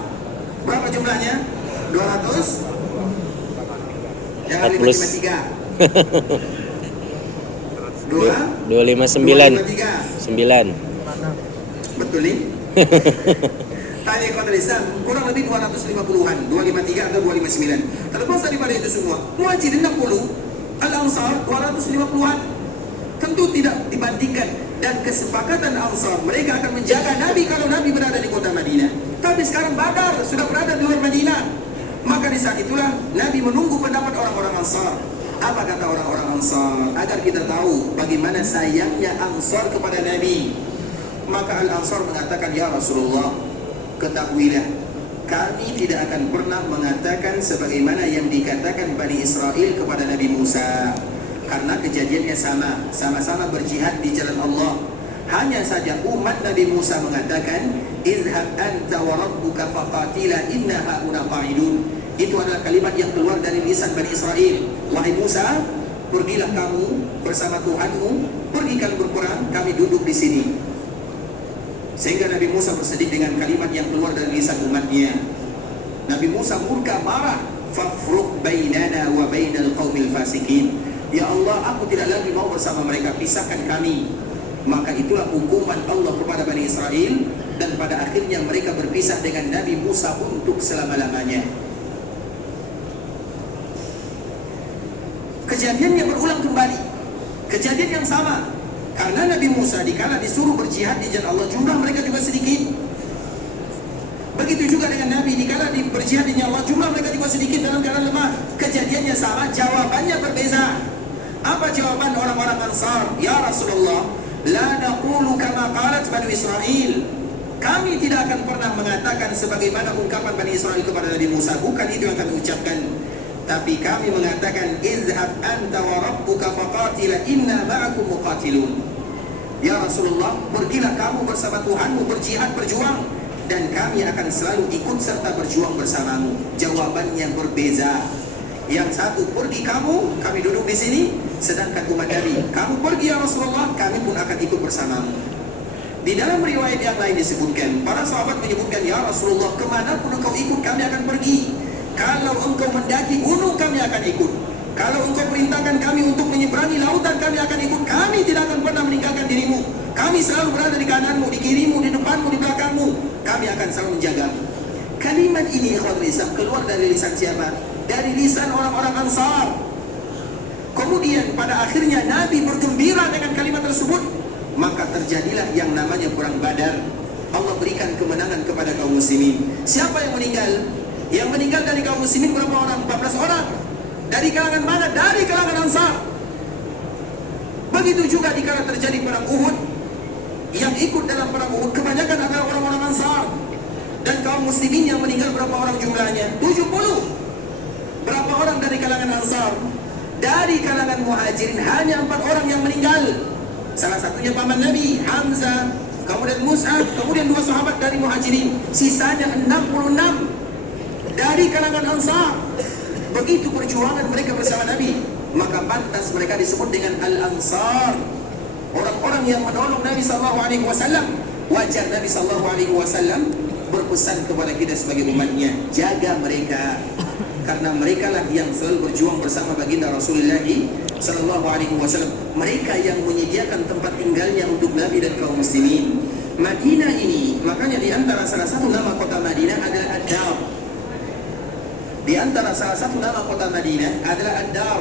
Berapa jumlahnya? 200? Jangan 553. 259. 9. Betul nih? Tanya kepada Islam, kurang lebih 250-an, 253 atau 259. Terlepas daripada itu semua, Muhajirin 60, Al-Ansar 250-an. Tentu tidak dibandingkan. Dan kesepakatan Ansar, mereka akan menjaga Nabi kalau Nabi berada di kota Madinah. Tapi sekarang Badar sudah berada di luar Madinah. Maka di saat itulah Nabi menunggu pendapat orang-orang Ansar. Apa kata orang-orang Ansar? Agar kita tahu bagaimana sayangnya Ansar kepada Nabi. Maka Al-Ansar mengatakan, ya Rasulullah, ketahuilah, kami tidak akan pernah mengatakan sebagaimana yang dikatakan Bani Israel kepada Nabi Musa. Karena kejadiannya sama-sama berjihad di jalan Allah. Hanya saja umat Nabi Musa mengatakan, izhab anta wa rabbuka faqatila inna hauna qa'idun. Itu adalah kalimat yang keluar dari lisan Bani Israel. Wahai Musa, pergilah kamu bersama Tuhanmu, pergi kalian berperang, kami duduk di sini. Sehingga Nabi Musa bersedih dengan kalimat yang keluar dari lisan umatnya. Nabi Musa murka, marah. Fafruq bainana wa bainal qaumil fasikin. Ya Allah, aku tidak lagi mau bersama mereka, pisahkan kami. Maka itulah hukuman Allah kepada Bani Israel. Dan pada akhirnya mereka berpisah dengan Nabi Musa untuk selama-lamanya. Kejadiannya berulang kembali. Kejadian yang sama. Karena Nabi Musa dikala disuruh berjihad di jalan Allah, jumlah mereka juga sedikit. Begitu juga dengan Nabi dikala berjihad di jalan Allah, jumlah mereka juga sedikit dalam keadaan lemah. Kejadiannya sama, jawabannya berbeza. Apa jawaban orang-orang Ansar? Ya Rasulullah, la naqulu kama qalat Bani Israel. Kami tidak akan pernah mengatakan sebagaimana ungkapan Bani Israel kepada Nabi Musa. Bukan itu yang kami ucapkan. Tapi kami mengatakan, izhab anta wa rabbuka faqatila inna ma'akum muqatilun. Ya Rasulullah, pergilah kamu bersama Tuhanmu berjihad, berjuang. dan kami akan selalu ikut serta berjuang bersamamu. Jawabannya berbeza. Yang satu, pergi kamu, kami duduk di sini. Sedangkan umat Nabi, kamu pergi ya Rasulullah, kami pun akan ikut bersamamu. Di dalam riwayat yang lain disebutkan, para sahabat menyebutkan, ya Rasulullah, kemanapun engkau ikut kami akan pergi. Kalau engkau mendaki gunung kami akan ikut. Kalau engkau perintahkan kami untuk menyeberangi lautan kami akan ikut. Kami tidak akan pernah meninggalkan dirimu. Kami selalu berada di kananmu, di kirimu, di depanmu, di belakangmu. Kami akan selalu menjagamu. Kalimat ini ikhwatul Islam keluar dari lisan siapa? Dari lisan orang-orang Ansar. Kemudian pada akhirnya Nabi bergembira dengan kalimat tersebut. Maka terjadilah yang namanya perang Badar. Allah berikan kemenangan kepada kaum muslimin. Siapa yang meninggal? Yang meninggal dari kaum muslimin berapa orang? 14 orang. Dari kalangan mana? Dari kalangan Ansar. Begitu juga dikala terjadi perang Uhud. Yang ikut dalam perang Uhud kebanyakan adalah orang-orang Ansar. Dan kaum muslimin yang meninggal berapa orang jumlahnya? 70. Berapa orang dari kalangan Ansar? Dari kalangan Muhajirin hanya 4 orang yang meninggal. Salah satunya paman Nabi, Hamzah, kemudian Mus'ab, kemudian 2 sahabat dari Muhajirin. Sisanya 66 dari kalangan Ansar. Begitu perjuangan mereka bersama Nabi, maka pantas mereka disebut dengan Al-Ansar. Orang-orang yang menolong Nabi SAW. Wajar Nabi SAW berpesan kepada kita sebagai umatnya, jaga mereka. Karena mereka lah yang selalu berjuang bersama baginda Rasulullah SAW. Mereka yang menyediakan tempat tinggalnya untuk Nabi dan kaum muslimin. Madinah ini, makanya di antara salah satu nama kota Madinah adalah Ad-Dar. Di antara salah satu nama kota Madinah adalah Ad-Dar.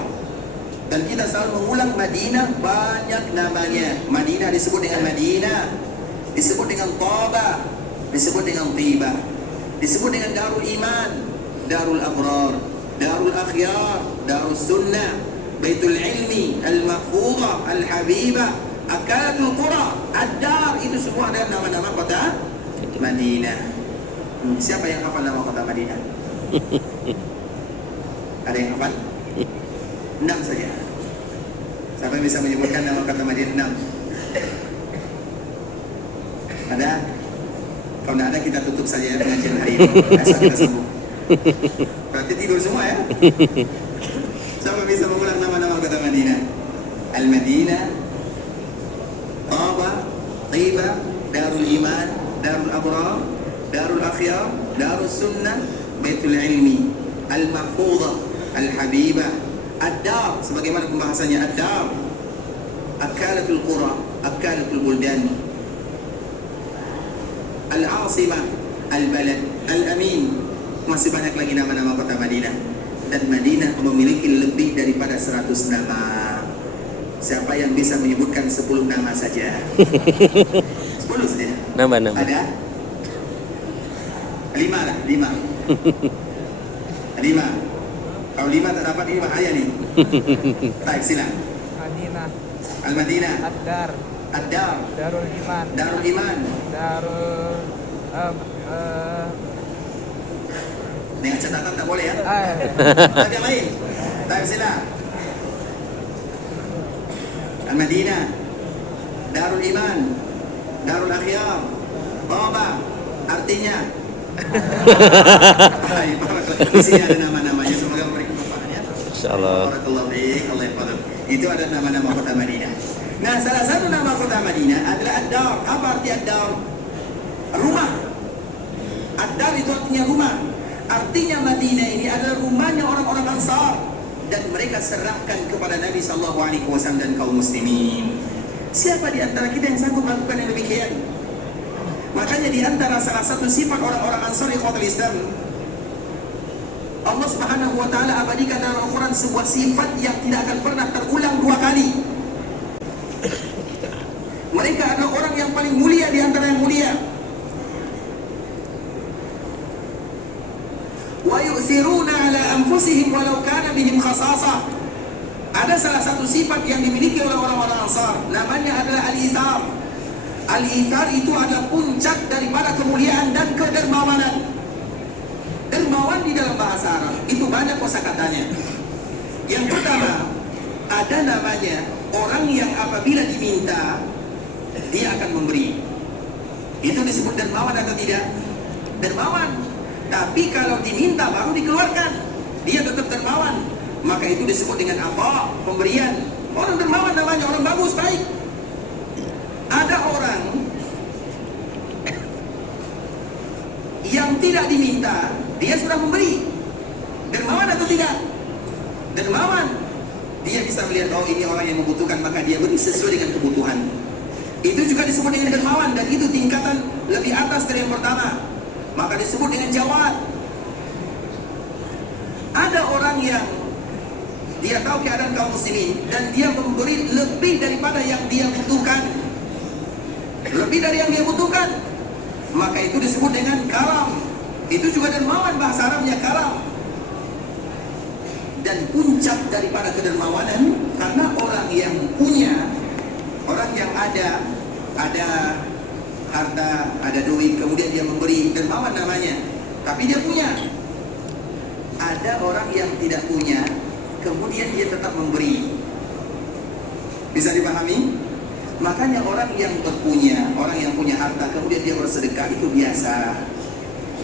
Dan kita selalu mengulang Madinah banyak namanya. Madinah disebut dengan Madinah, disebut dengan Taba, disebut dengan Tiba, disebut dengan Darul Iman, Darul Abrar, Darul Akhyar, Darul Sunnah, Baitul Ilmi, Al-Mahfudhah, Al-Habibah, Akalatul Qura, Ad-Dar. Itu semua adalah nama-nama kota Madinah. Siapa yang hafal nama kota Madinah? Ada yang hafal? 6 saja. Siapa yang bisa menyebutkan nama kota Madinah? 6. Ada? Kalau tidak ada kita tutup saja pengajian hari ini. Esok kita sambung. Berarti tidur semua ya? Siapa bisa mengulang nama-nama kota Madinah? Al-Madinah, Taba, Tiba, Darul Iman, Darul Abrar, Darul Akhyar, Darul Sunnah, Baitul Ilmi, Al-Mahfudhah, Al-Habibah, Ad-Dar, sebagaimana pembahasannya Ad-Dar, Akalatul Qura, Akalatul Buldan, Al-Asimah, Al-Balad, Al-Amin. Masih banyak lagi nama-nama kota Madinah. Dan Madinah memiliki lebih daripada 100 nama. Siapa yang bisa menyebutkan 10 nama saja? 10 saja. Nama-nama. Ada? 5 lah, 5. 5. Kalau 5 tak dapat ini bahaya nih. Baik, silakan. Madinah, Al-Madinah, Ad-Dar, Ad-Dar, Darul Iman, Darul Iman. Darul Dengan catatan tak boleh ya? ah, Ada yang lain? Baik, silakan. Al-Madinah, Darul Iman, Darul Akhyar, Taba. Artinya baik, di sini ada nama-namanya, semoga mereka bermanfaat. Insyaallah. Barakallahu fiik, Allah yahfadhuk. Itu ada nama-nama kota Madinah. Nah, salah satu nama kota Madinah adalah Ad-Dar. Apa arti Ad-Dar? Rumah. Ad-Dar itu artinya rumah. Artinya Madinah ini adalah rumahnya orang-orang Ansar, dan mereka serahkan kepada Nabi SAW dan kaum muslimin. Siapa di antara kita yang sanggup melakukan yang demikian? Makanya di antara salah satu sifat orang-orang Ansar ikhwatul Islam, Allah Subhanahu wa taala abadikan dalam Al-Qur'an sebuah sifat yang tidak akan pernah terulang 2 kali. Mereka adalah orang yang paling mulia di antara yang mulia. Wa yu'thiruna ala anfusihim walau kana bihim khasasah. Ada salah satu sifat yang dimiliki oleh orang-orang Ansar, namanya adalah al-ithar. Al-ithar itu adalah puncak daripada kemuliaan dan kedermawanan. Dermawan di dalam bahasa Arab itu banyak kosakatanya. Yang pertama, ada namanya orang yang apabila diminta dia akan memberi. Itu disebut dermawan atau tidak? dermawan. Tapi kalau diminta baru dikeluarkan, dia tetap dermawan. Maka itu disebut dengan apa? Pemberian. Orang dermawan namanya, orang bagus, baik. Ada orang yang tidak diminta, dia sudah memberi. Dermawan atau tidak? Dermawan. Dia bisa melihat, oh ini orang yang membutuhkan, maka dia beri sesuai dengan kebutuhan. Itu juga disebut dengan dermawan, dan itu tingkatan lebih atas dari yang pertama. Maka disebut dengan jawad. Ada orang yang dia tahu keadaan kaum muslimin dan dia memberi lebih daripada yang dia butuhkan, lebih dari yang dia butuhkan, maka itu disebut dengan karam. Itu juga dermawan, bahasa Arabnya karam. Dan puncak daripada kedermawanan, karena orang yang punya, orang yang ada harta, ada duit, kemudian dia memberi, dermawan namanya. Tapi dia punya. Ada orang yang tidak punya, kemudian dia tetap memberi. Bisa dipahami? Makanya orang yang berpunya, orang yang punya harta, kemudian dia bersedekah, itu biasa.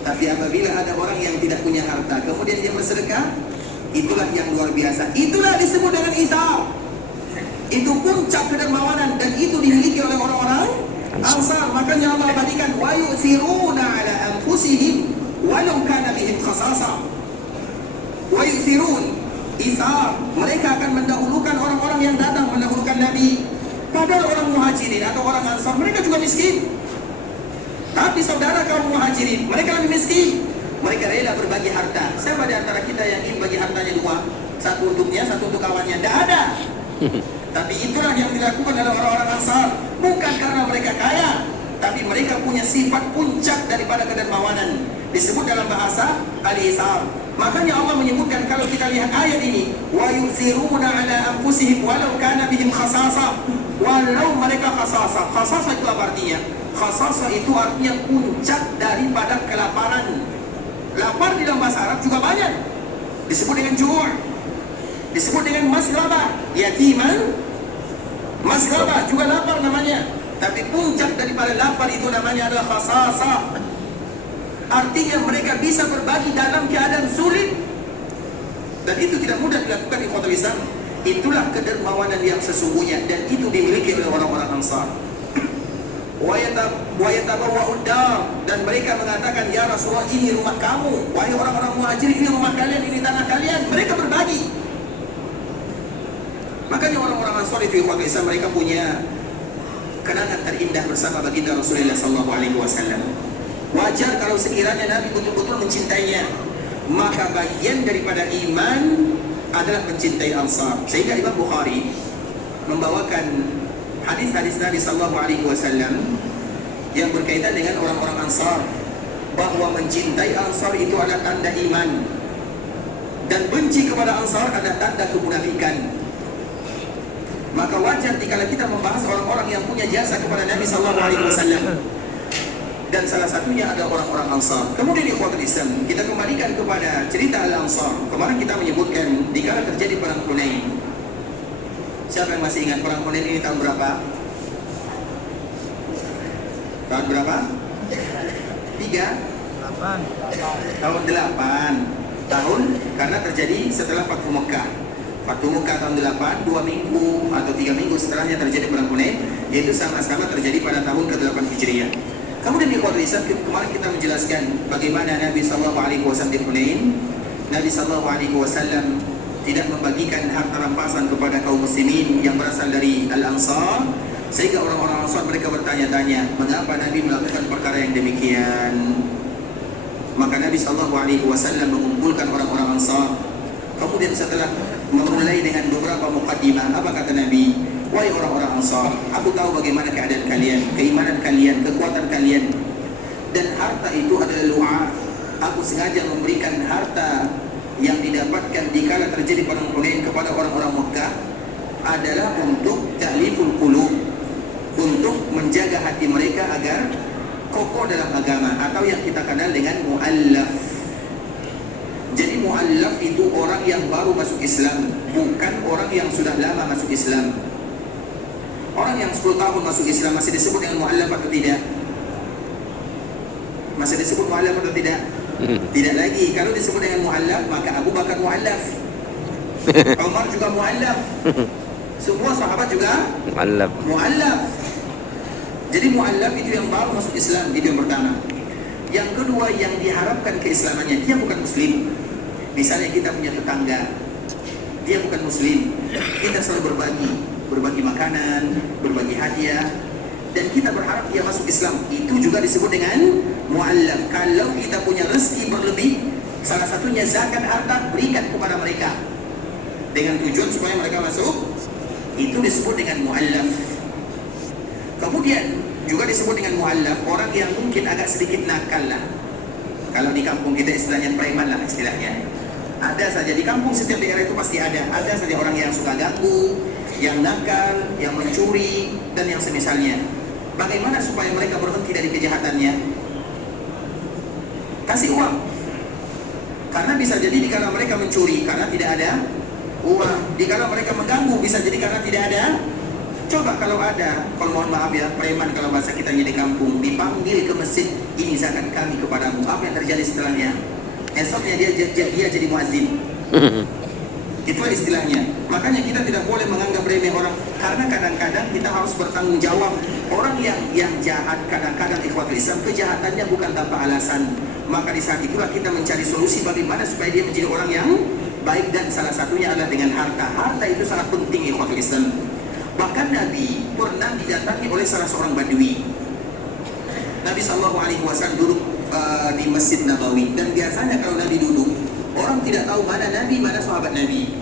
Tapi apabila ada orang yang tidak punya harta, kemudian dia bersedekah, itulah yang luar biasa. Itulah disebut dengan isar. Itu puncak kedermawanan, dan itu dimiliki oleh orang-orang Ansar. Makanya Allah berikan wa yu'thiruna ala anfusihim walau kana bihim khasasa. Wa yu'thirun, isar, mereka akan mendahulukan orang-orang yang datang, mendahulukan Nabi. Padahal orang Muhajirin atau orang Ansar, mereka juga miskin. Tapi saudara kaum Muhajirin, mereka lebih miskin. Mereka rela berbagi harta. Siapa di antara kita yang ingin bagi hartanya dua? Satu untuknya, satu untuk kawannya? Tidak ada. Tapi itulah yang dilakukan oleh orang-orang Ansar. Bukan karena mereka kaya, tapi mereka punya sifat puncak daripada kedermawanan. Disebut dalam bahasa al-isar. Makanya Allah menyebutkan, kalau kita lihat ayat ini, wa yusiruna ala anfusihim walau kana bihim khasasa. Walau mereka khasasa. Khasasa itu apa artinya? Khasasa itu artinya puncak daripada kelaparan. Lapar di dalam bahasa Arab juga banyak. Disebut dengan ju', disebut dengan masghabah, yatiman. Masghabah juga lapar namanya. Tapi puncak daripada lapar itu namanya adalah khasasa. Artinya mereka bisa berbagi dalam keadaan sulit. Dan itu tidak mudah dilakukan di kota Islam. Itulah kedermawanan yang sesungguhnya, dan itu dimiliki oleh orang-orang Ansar. Wa yatabawwa'ud dar, dan mereka mengatakan, ya Rasulullah, ini rumah kamu. Wahai orang-orang Muhajirin, ini rumah kalian, ini tanah kalian. Mereka berbagi. Makanya orang-orang Ansar itu di Islam, mereka punya kenangan terindah bersama baginda Rasulullah SAW. Wajar kalau sekiranya Nabi betul-betul mencintainya, maka bagian daripada iman adalah mencintai Ansar. Sehingga Imam Bukhari membawakan hadis-hadis Nabi SAW yang berkaitan dengan orang-orang Ansar, bahwa mencintai Ansar itu adalah tanda iman, dan benci kepada Ansar adalah tanda kemunafikan. Maka wajar jika kita membahas orang-orang yang punya jasa kepada Nabi SAW, dan salah satunya ada orang-orang Ansar. Kemudian di kuartal Islam, kita kembalikan kepada cerita Al-Ansar. Kemarin kita menyebutkan dikala terjadi perang Hunain. Siapa yang masih ingat perang Hunain ini tahun berapa? Tahun berapa? 3? Tahun 8. Tahun karena terjadi setelah Fathu Mekah. Fathu Mekah tahun 8, 2 minggu atau 3 minggu setelahnya terjadi perang Hunain, yaitu sama-sama terjadi pada tahun ke-8 Hijriah. Kemudian di kuartal Islam, kemarin kita menjelaskan bagaimana Nabi SAW di Hunain. Nabi SAW tidak membagikan harta rampasan kepada kaum muslimin yang berasal dari Al-Ansar, sehingga orang-orang Ansar mereka bertanya-tanya, mengapa Nabi melakukan perkara yang demikian? Maka Nabi SAW mengumpulkan orang-orang Ansar. Kemudian setelah memulai dengan beberapa muqaddimah, apa kata Nabi? Wahai orang-orang Ansar, aku tahu bagaimana keadaan kalian, keimanan kalian, kekuatan kalian, dan harta itu adalah lu'a. Aku sengaja memberikan harta yang didapatkan dikala terjadi perang Hunain kepada orang-orang Mekah adalah untuk ta'liful qulub, untuk menjaga hati mereka agar kokoh dalam agama, atau yang kita kenal dengan mu'allaf. Jadi mu'allaf itu orang yang baru masuk Islam, bukan orang yang sudah lama masuk Islam. Orang yang 10 tahun masuk Islam masih disebut dengan mu'allaf atau tidak? Masih disebut mu'allaf atau tidak? Tidak lagi. Kalau disebut dengan mu'allaf, maka Abu Bakar mu'allaf, Umar juga mu'allaf, semua sahabat juga mu'allaf. Jadi mu'allaf itu yang baru masuk Islam, itu yang pertama. Yang kedua, yang diharapkan keislamannya, dia bukan muslim. Misalnya kita punya tetangga, dia bukan muslim, kita selalu berbagi makanan, berbagi hadiah, dan kita berharap dia masuk Islam. Itu juga disebut dengan mu'allaf. Kalau kita punya rezeki berlebih, salah satunya zakat harta, berikan kepada mereka dengan tujuan supaya mereka masuk, itu disebut dengan mu'allaf. Kemudian juga disebut dengan mu'allaf orang yang mungkin agak sedikit nakal lah. Kalau di kampung kita istilahnya preman lah istilahnya. Ada saja di kampung, setiap daerah itu pasti ada saja orang yang suka ganggu, yang nakal, yang mencuri, dan yang semisalnya. Bagaimana supaya mereka berhenti dari kejahatannya? Kasih uang. Karena bisa jadi dikala mereka mencuri karena tidak ada uang, dikala mereka mengganggu bisa jadi karena tidak ada. Coba kalau ada, kalau mohon maaf ya, preman kalau bahasa kitanya di kampung, dipanggil ke masjid, ini zakat kami kepadamu, apa yang terjadi setelahnya? Esoknya dia jadi muazzin. Itulah istilahnya. Makanya kita tidak boleh menganggap remeh orang, karena kadang-kadang kita harus bertanggung jawab. Orang yang jahat kadang-kadang ikhwatul Islam, kejahatannya bukan tanpa alasan. Maka di saat itulah kita mencari solusi bagaimana supaya dia menjadi orang yang baik, dan salah satunya adalah dengan harta. Harta itu sangat penting ikhwatul Islam. Bahkan Nabi pernah didatangi oleh salah seorang Badui. Nabi SAW duduk di Masjid Nabawi, dan biasanya kalau Nabi duduk, orang tidak tahu mana Nabi, mana sahabat Nabi.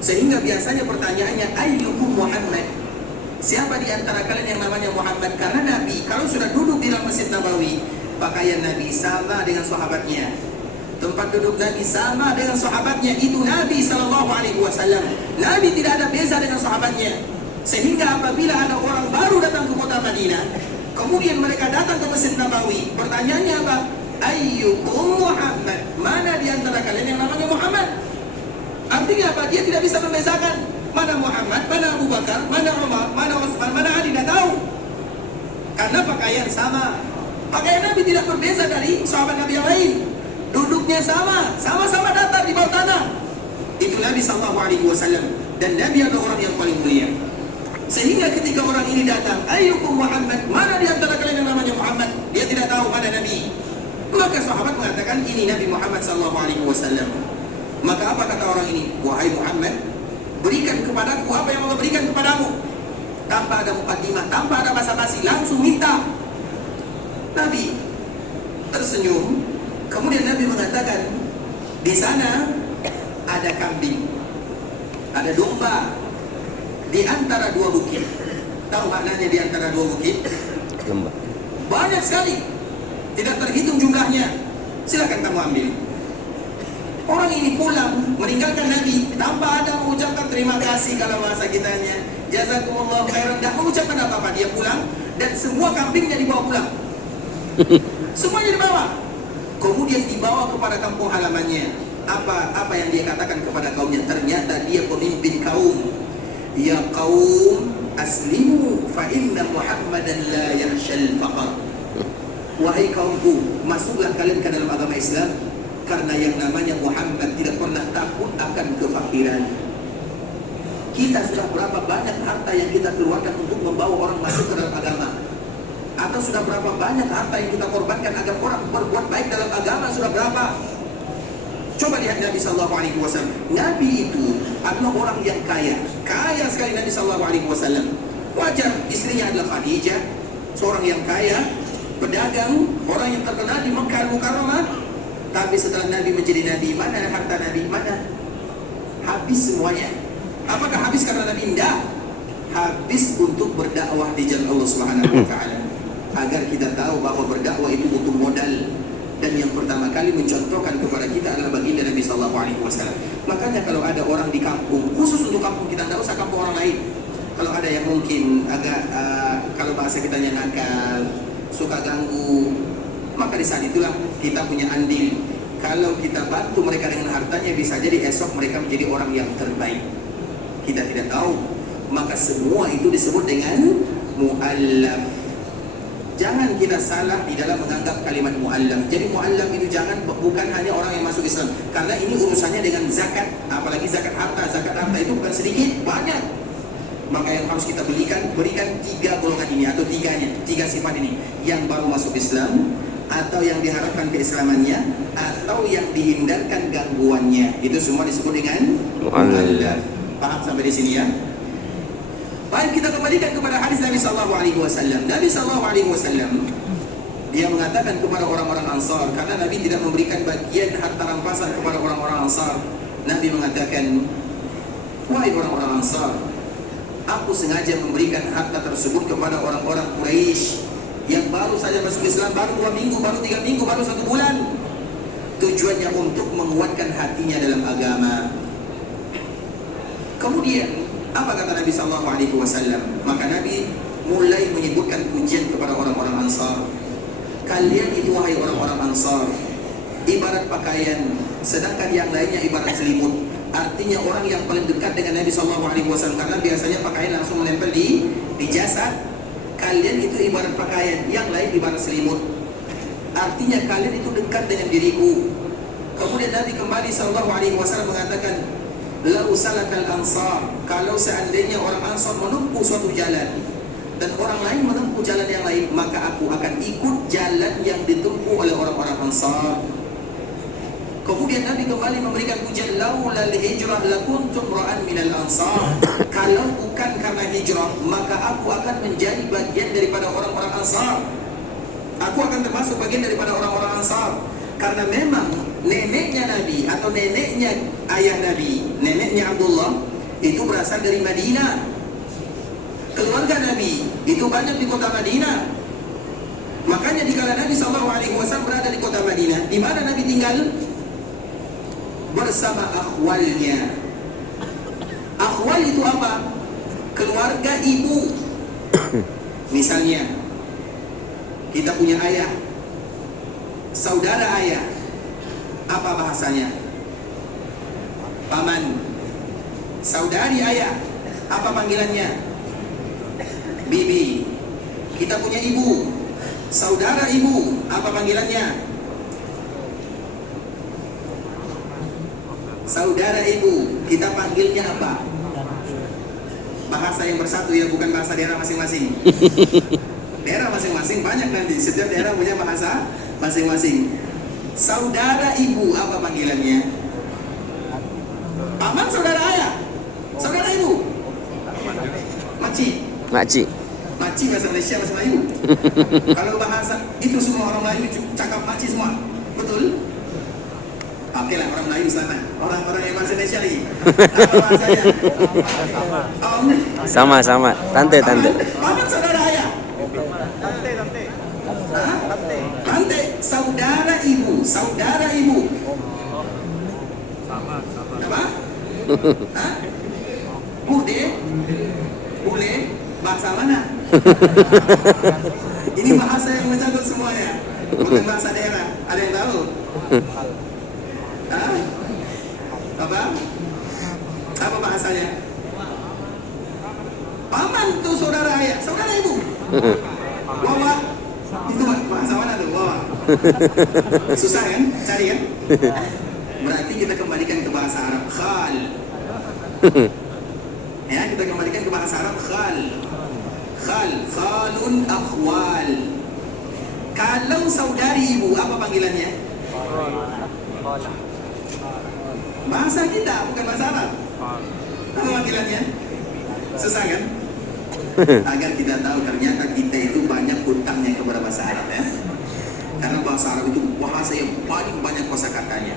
Sehingga biasanya pertanyaannya, ayyukum Muhammad? Siapa di antara kalian yang namanya Muhammad? Karena Nabi kalau sudah duduk di dalam Masjid Nabawi, pakaian Nabi sama dengan sahabatnya, tempat duduk Nabi sama dengan sahabatnya. Itu Nabi SAW. Nabi tidak ada beza dengan sahabatnya. Sehingga apabila ada orang baru datang ke kota Madinah, kemudian mereka datang ke Masjid Nabawi, pertanyaannya apa? Ayyukum Muhammad? Mana di antara kalian yang namanya Muhammad? Artinya apa? Dia tidak bisa membezakan mana Muhammad, mana Abu Bakar, mana Umar, mana Utsman, mana Ali, tidak tahu. Karena pakaian sama. Pakaian Nabi tidak berbeza dari sahabat Nabi yang lain. Duduknya sama-sama datar di bawah tanah. Itu Nabi SAW. Dan Nabi adalah orang yang paling mulia. Sehingga ketika orang ini datang, ayyukum Muhammad? Mana di antara kalian yang namanya Muhammad? Dia tidak tahu mana Nabi. Maka sahabat mengatakan, ini Nabi Muhammad SAW. Maka apa kata orang ini? Wahai Muhammad, berikan kepadaku apa yang Allah berikan kepadamu. Tanpa ada muqaddimah, tanpa ada basa-basi, langsung minta. Nabi tersenyum. Kemudian Nabi mengatakan, di sana ada kambing, ada domba di antara dua bukit. Tahu maknanya di antara dua bukit? Lembah. Banyak sekali, tidak terhitung jumlahnya. Silakan kamu ambil. Orang ini pulang meninggalkan Nabi tanpa ada mengucapkan terima kasih, kalau bahasa kitanya jazakumullah khairan, tidak mengucapkan apa-apa. Dia pulang dan semua kambingnya dibawa pulang. Semuanya dibawa. Kemudian dibawa kepada kampung halamannya. Apa yang dia katakan kepada kaumnya? Ternyata dia pemimpin kaum. Ya kaum aslimu fa inna Muhammadan la yakhshal faqr. Wahai kaumku, masuklah kalian ke dalam agama Islam, karena yang namanya Muhammad tidak pernah takut akan kefakiran. Kita sudah berapa banyak harta yang kita keluarkan untuk membawa orang masuk ke dalam agama? Atau sudah berapa banyak harta yang kita korbankan agar orang berbuat baik dalam agama? Sudah berapa? Coba lihat Nabi SAW. Nabi itu adalah orang yang kaya sekali. Nabi SAW. Wajar istrinya adalah Khadijah, seorang yang kaya, pedagang, orang yang terkenal di Mekah Al-Mukarramah. Tapi setelah Nabi menjadi Nabi, mana harta Nabi? Mana? Habis semuanya. Apakah habis karena Nabi? Tidak. Habis untuk berdakwah di jalan Allah Subhanahu wa Ta'ala. Agar kita tahu bahwa berdakwah itu butuh modal. Dan yang pertama kali mencontohkan kepada kita adalah baginda Nabi SAW. Makanya kalau ada orang di kampung, khusus untuk kampung kita, tidak usah kampung orang lain. Kalau ada yang mungkin agak, kalau bahasa kitanya nakal, suka ganggu, maka di saat itulah kita punya andil. Kalau kita bantu mereka dengan hartanya, bisa jadi esok mereka menjadi orang yang terbaik. Kita tidak tahu. Maka semua itu disebut dengan mu'allaf. Jangan kita salah di dalam menganggap kalimat mu'allaf. Jadi mu'allaf itu bukan hanya orang yang masuk Islam, karena ini urusannya dengan zakat, apalagi zakat harta. Zakat harta itu bukan sedikit, banyak. Maka yang harus kita berikan 3 golongan ini, atau 3 sifat ini: yang baru masuk Islam, atau yang diharapkan keislamannya, atau yang dihindarkan gangguannya. Itu semua disebut dengan mu'allaf. Paham sampai di sini ya? Baik, kita kembalikan kepada hadis Nabi sallallahu alaihi wasallam. Nabi sallallahu alaihi wasallam dia mengatakan kepada orang-orang Ansar, karena Nabi tidak memberikan bagian harta rampasan kepada orang-orang Ansar. Nabi mengatakan, wahai orang-orang Ansar, aku sengaja memberikan harta tersebut kepada orang-orang Quraisy yang baru saja masuk Islam, baru 2 minggu, baru 3 minggu, baru 1 bulan. Tujuannya untuk menguatkan hatinya dalam agama. Kemudian apa kata Nabi sallallahu alaihi wasallam? Maka Nabi mulai menyebutkan pujian kepada orang-orang Ansar. Kalian itu wahai orang-orang Ansar, ibarat pakaian, sedangkan yang lainnya ibarat selimut. Artinya orang yang paling dekat dengan Nabi sallallahu alaihi wasallam, karena biasanya pakaian langsung menempel di jasad. Kalian itu ibarat pakaian, yang lain ibarat selimut. Artinya kalian itu dekat dengan diriku. Kemudian Nabi kembali sallallahu alaihi wasallam mengatakan, lau salakal ansar, kalau seandainya orang Ansar menempuh suatu jalan dan orang lain menempuh jalan yang lain, maka aku akan ikut jalan yang ditempuh oleh orang-orang Ansar. Kemudian Nabi kembali memberikan pujian, laulal hijrah lakuntum ra'an minal ansar, kalau bukan karena hijrah, maka aku akan menjadi bagian daripada orang-orang Ansar. Aku akan termasuk bagian daripada orang-orang Ansar. Karena memang neneknya Nabi atau neneknya ayah Nabi, neneknya Abdullah, itu berasal dari Madinah. Keluarga Nabi itu banyak di kota Madinah. Makanya dikala Nabi SAW berada di kota Madinah, di mana Nabi tinggal? Bersama akhwalnya. Akhwal itu apa? Keluarga ibu. Misalnya kita punya ayah, saudara ayah, apa bahasanya? Paman. Saudari ayah, apa panggilannya? Bibi. Kita punya ibu, saudara ibu, apa panggilannya? Saudara ibu, kita panggilnya apa? Bahasa yang bersatu ya, bukan bahasa daerah masing-masing. Daerah masing-masing banyak nanti, setiap daerah punya bahasa masing-masing. Saudara ibu, apa panggilannya? Paman saudara ayah, saudara ibu. Makcik. Makcik bahasa Malaysia, bahasa Melayu. Kalau bahasa itu semua orang Melayu cakap makcik semua, betul? Oke lah, orang Melayu selamat. Orang-orang yang bahasa Indonesia lagi. Apa bahasanya? Sama. Tante. Paman saudara ayah. Tante, saudara ibu. Apa? Hah? Bule? Bahasa mana? Ini bahasa yang mencakup semuanya, bukan bahasa daerah. Ada yang tahu? Hah? Apa bahasanya? Paman tuh saudara ayah, saudara ibu. Wawa. Itu bahasa mana tuh? Wawa. Susah kan? Cari kan? Berarti kita kembalikan ke bahasa Arab, khal. Ya, kita kembalikan ke bahasa Arab, khal. Khalun akhwal. Kalau saudari ibu, apa panggilannya? Bahasa kita, bukan bahasa Arab. Apa panggilannya? Susah kan? Agar kita tahu ternyata kita itu banyak hutangnya kepada bahasa Arab ya. Karena bahasa Arab itu bahasa yang paling banyak kosakatanya.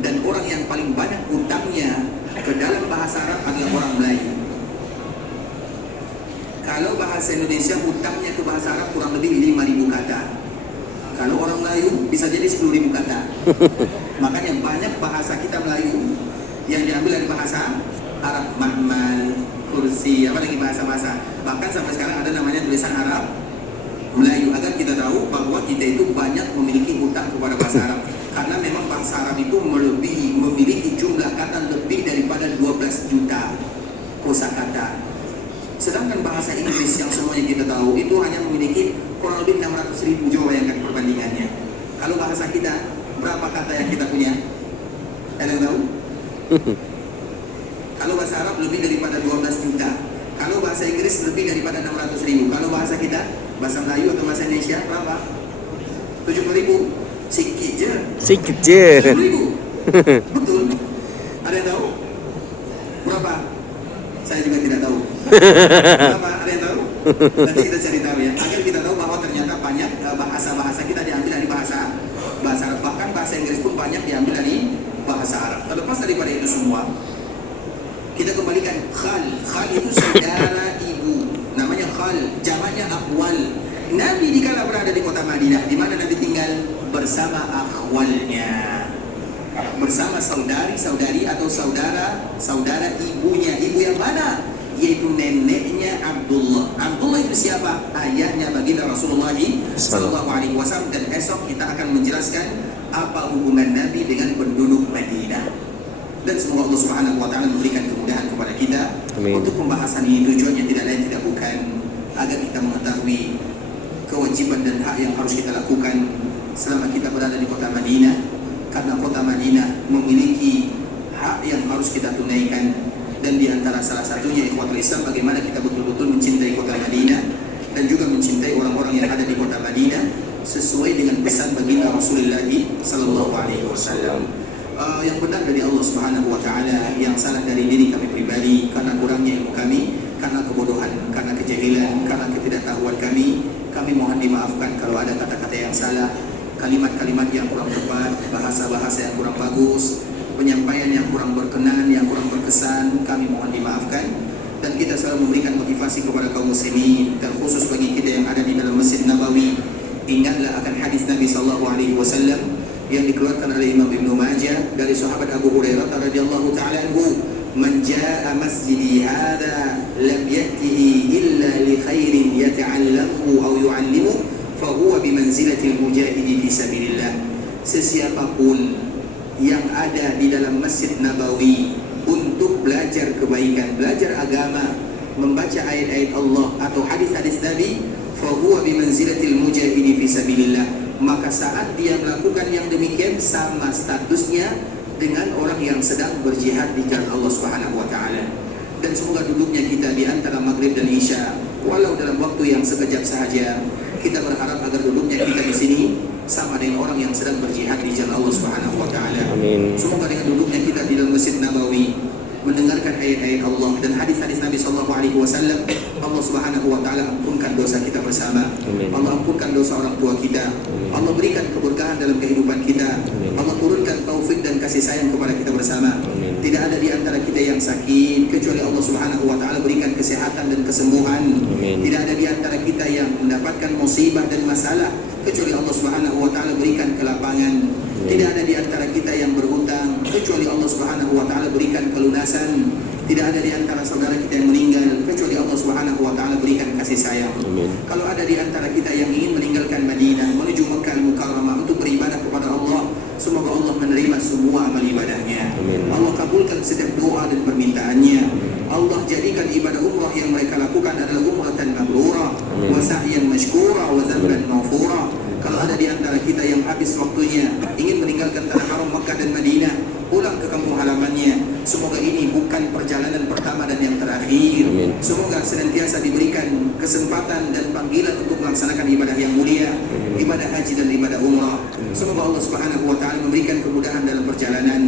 Dan orang yang paling banyak hutangnya ke dalam bahasa Arab adalah orang Melayu. Kalau bahasa Indonesia hutangnya ke bahasa Arab kurang lebih 5.000 kata. Kalau orang Melayu bisa jadi 10.000 kata. Makanya banyak bahasa kita Melayu yang diambil dari bahasa Arab, mahmal, kursi, apa lagi bahasa-bahasa. Bahkan sampai sekarang ada namanya tulisan Arab Melayu, agar kita tahu bahwa kita itu banyak memiliki hutang kepada bahasa Arab. Karena memang bahasa Arab itu memiliki jumlah kata lebih daripada 12 juta kosakata. Sedangkan bahasa Inggris yang semuanya kita tahu itu hanya memiliki kurang lebih 600.000. Coba bayangkan perbandingannya. Kalau bahasa kita, berapa kata yang kita punya? Ada yang tahu? Kalau bahasa Arab lebih daripada 12 juta. Kalau bahasa Inggris lebih daripada 600.000. Kalau bahasa kita, bahasa Melayu atau bahasa Indonesia berapa? 70.000. Sikit je. Sikit je. 70.000. Betul. Ada yang tahu? Berapa? Saya juga tidak tahu. Berapa? Ada yang tahu? Nanti kita cari tahu ya. Agar kita tahu bahwa ternyata banyak bahasa-bahasa kita diambil dari bahasa Arab. Bahkan bahasa Inggris pun banyak diambil dari bahasa Arab. Terlepas daripada itu semua, kita kembalikan khal. Khal itu saudara ibu. Namanya khal. Jamaknya akhwal. Nabi dikala berada di kota Madinah, di mana Nabi tinggal bersama akhwalnya, bersama saudari atau saudara ibunya. Ibu yang mana? Yaitu neneknya Abdullah. Abdullah itu siapa? Ayahnya baginda Rasulullah SAW. Dan esok kita akan menjelaskan apa hubungan Nabi dengan penduduk Madinah. Dan semoga Allah Subhanahu wa Ta'ala memberikan kemudahan kepada kita. Amin. Untuk pembahasan ini tujuannya tidak lain tidak bukan agar kita mengetahui kewajiban dan hak yang harus kita lakukan selama kita berada di kota Madinah, karena kota Madinah memiliki hak yang harus kita tunaikan. Dan di antara salah satunya ikhwatul Islam, bagaimana kita betul-betul mencintai kota Madinah dan juga mencintai orang-orang yang ada di kota Madinah sesuai dengan pesan baginda Rasulullah sallallahu alaihi wasallam. Yang benar dari Allah Subhanahu wa Ta'ala, yang salah dari diri kami pribadi karena kurangnya ilmu kami, karena kebodohan, karena kejahilan, karena ketidaktahuan kami mohon dimaafkan kalau ada kata-kata yang salah, kalimat-kalimat yang kurang tepat, bahasa-bahasa yang kurang bagus, penyampaian yang kurang berkenan, yang kurang berkesan, kami mohon dimaafkan. Dan kita selalu memberikan motivasi kepada kaum muslimin, terkhusus bagi kita yang ada di dalam Masjid Nabawi. Ingatlah akan hadis Nabi SAW yang dikeluarkan oleh Imam Ibnu Majah dari sahabat Abu Hurairah radhiyallahu ta'ala anhu, "Man jaa'a masjidi hadza lam yatihi illa li khairin yata'allamuhu aw yu'allimuhu fa huwa bi manzilatil mujahidi fi sabilillah." Sesiapapun yang ada di dalam Masjid Nabawi untuk belajar kebaikan, belajar agama, membaca ayat-ayat Allah atau hadis-hadis Nabi, fa huwa bi manzilatil mujahidi fi sabilillah, maka saat dia melakukan yang demikian sama statusnya dengan orang yang sedang berjihad di jalan Allah Subhanahu wa Ta'ala. Dan semoga duduknya kita di antara maghrib dan isya, walau dalam waktu yang sekejap sahaja, kita berharap agar duduknya kita di sini sama dengan orang yang sedang berjihad di jalan Allah Subhanahu wa Ta'ala. Amin. Semoga dengan duduknya kita di dalam Masjid Nabawi, mendengarkan ayat-ayat Allah dan hadis-hadis Nabi sallallahu alaihi wasallam, Allah Subhanahu wa Ta'ala ampunkan dosa kita bersama. Amin. Allah ampunkan dosa orang tua kita. Amin. Allah berikan keberkahan dalam kehidupan kita. Amin. Allah turunkan taufik dan kasih sayang kepada kita bersama. Amin. Tidak ada di antara kita yang sakit kecuali Allah Subhanahu wa Ta'ala berikan kesehatan dan kesembuhan. Amin. Tidak ada di antara kita yang mendapatkan musibah dan masalah kecuali Allah Subhanahu wa Ta'ala berikan kelapangan. Tidak ada di antara kita yang berhutang kecuali Allah Subhanahu wa Ta'ala berikan kelunasan. Tidak ada di antara saudara kita yang meninggal kecuali Allah Subhanahu wa Ta'ala berikan kasih sayang. Amin. Kalau ada di antara kita yang ingin meninggalkan Madinah menuju Makkah Al-Mukarramah untuk beribadah kepada Allah, semoga Allah menerima semua amal ibadahnya. Amin. Allah kabulkan setiap doa dan permintaannya. Allah jadikan ibadah umrah yang mereka lakukan adalah umratan mabrurah wa sa'yan mashkura wa dzamban maghfura. Kalau ada di antara kita yang habis waktunya ingin meninggalkan tanah haram Makkah dan Madinah, pulang ke kampung halamannya, semoga ini bukan perjalanan pertama dan yang terakhir. Amin. Semoga senantiasa diberikan kesempatan dan panggilan untuk melaksanakan ibadah yang mulia, ibadah haji dan ibadah umrah. Semoga Allah Subhanahu wa Ta'ala memberikan kemudahan dalam perjalanan,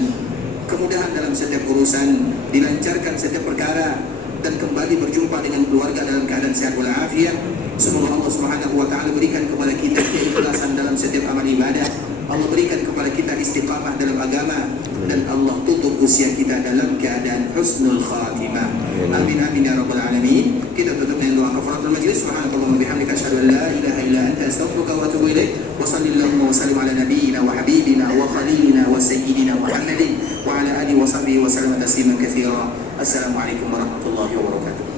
kemudahan dalam setiap urusan, dilancarkan setiap perkara, dan kembali berjumpa dengan keluarga dalam keadaan sehat walafiat. Semoga Allah Subhanahu wa Ta'ala berikan kepada kita keikhlasan dalam setiap amal ibadah. Allah berikan kepada kita istiqamah dalam agama, dan Allah tutup usia kita dalam keadaan husnul khatimah. Amin amin ya rabbal alamin. Kita tutup dengan doa kafaratul majlis. Subhanakallahumma bihamdika asyhadu an la ilaha illa anta astaghfiruka wa atubu ilaik. Wa sallallahu wa sallim ala nabiyyina wa habibina wa khalilina wa sayyidina Muhammadin wa ala alihi wa sahbihi wa sallam tasliman katsira. Assalamualaikum warahmatullahi wabarakatuh.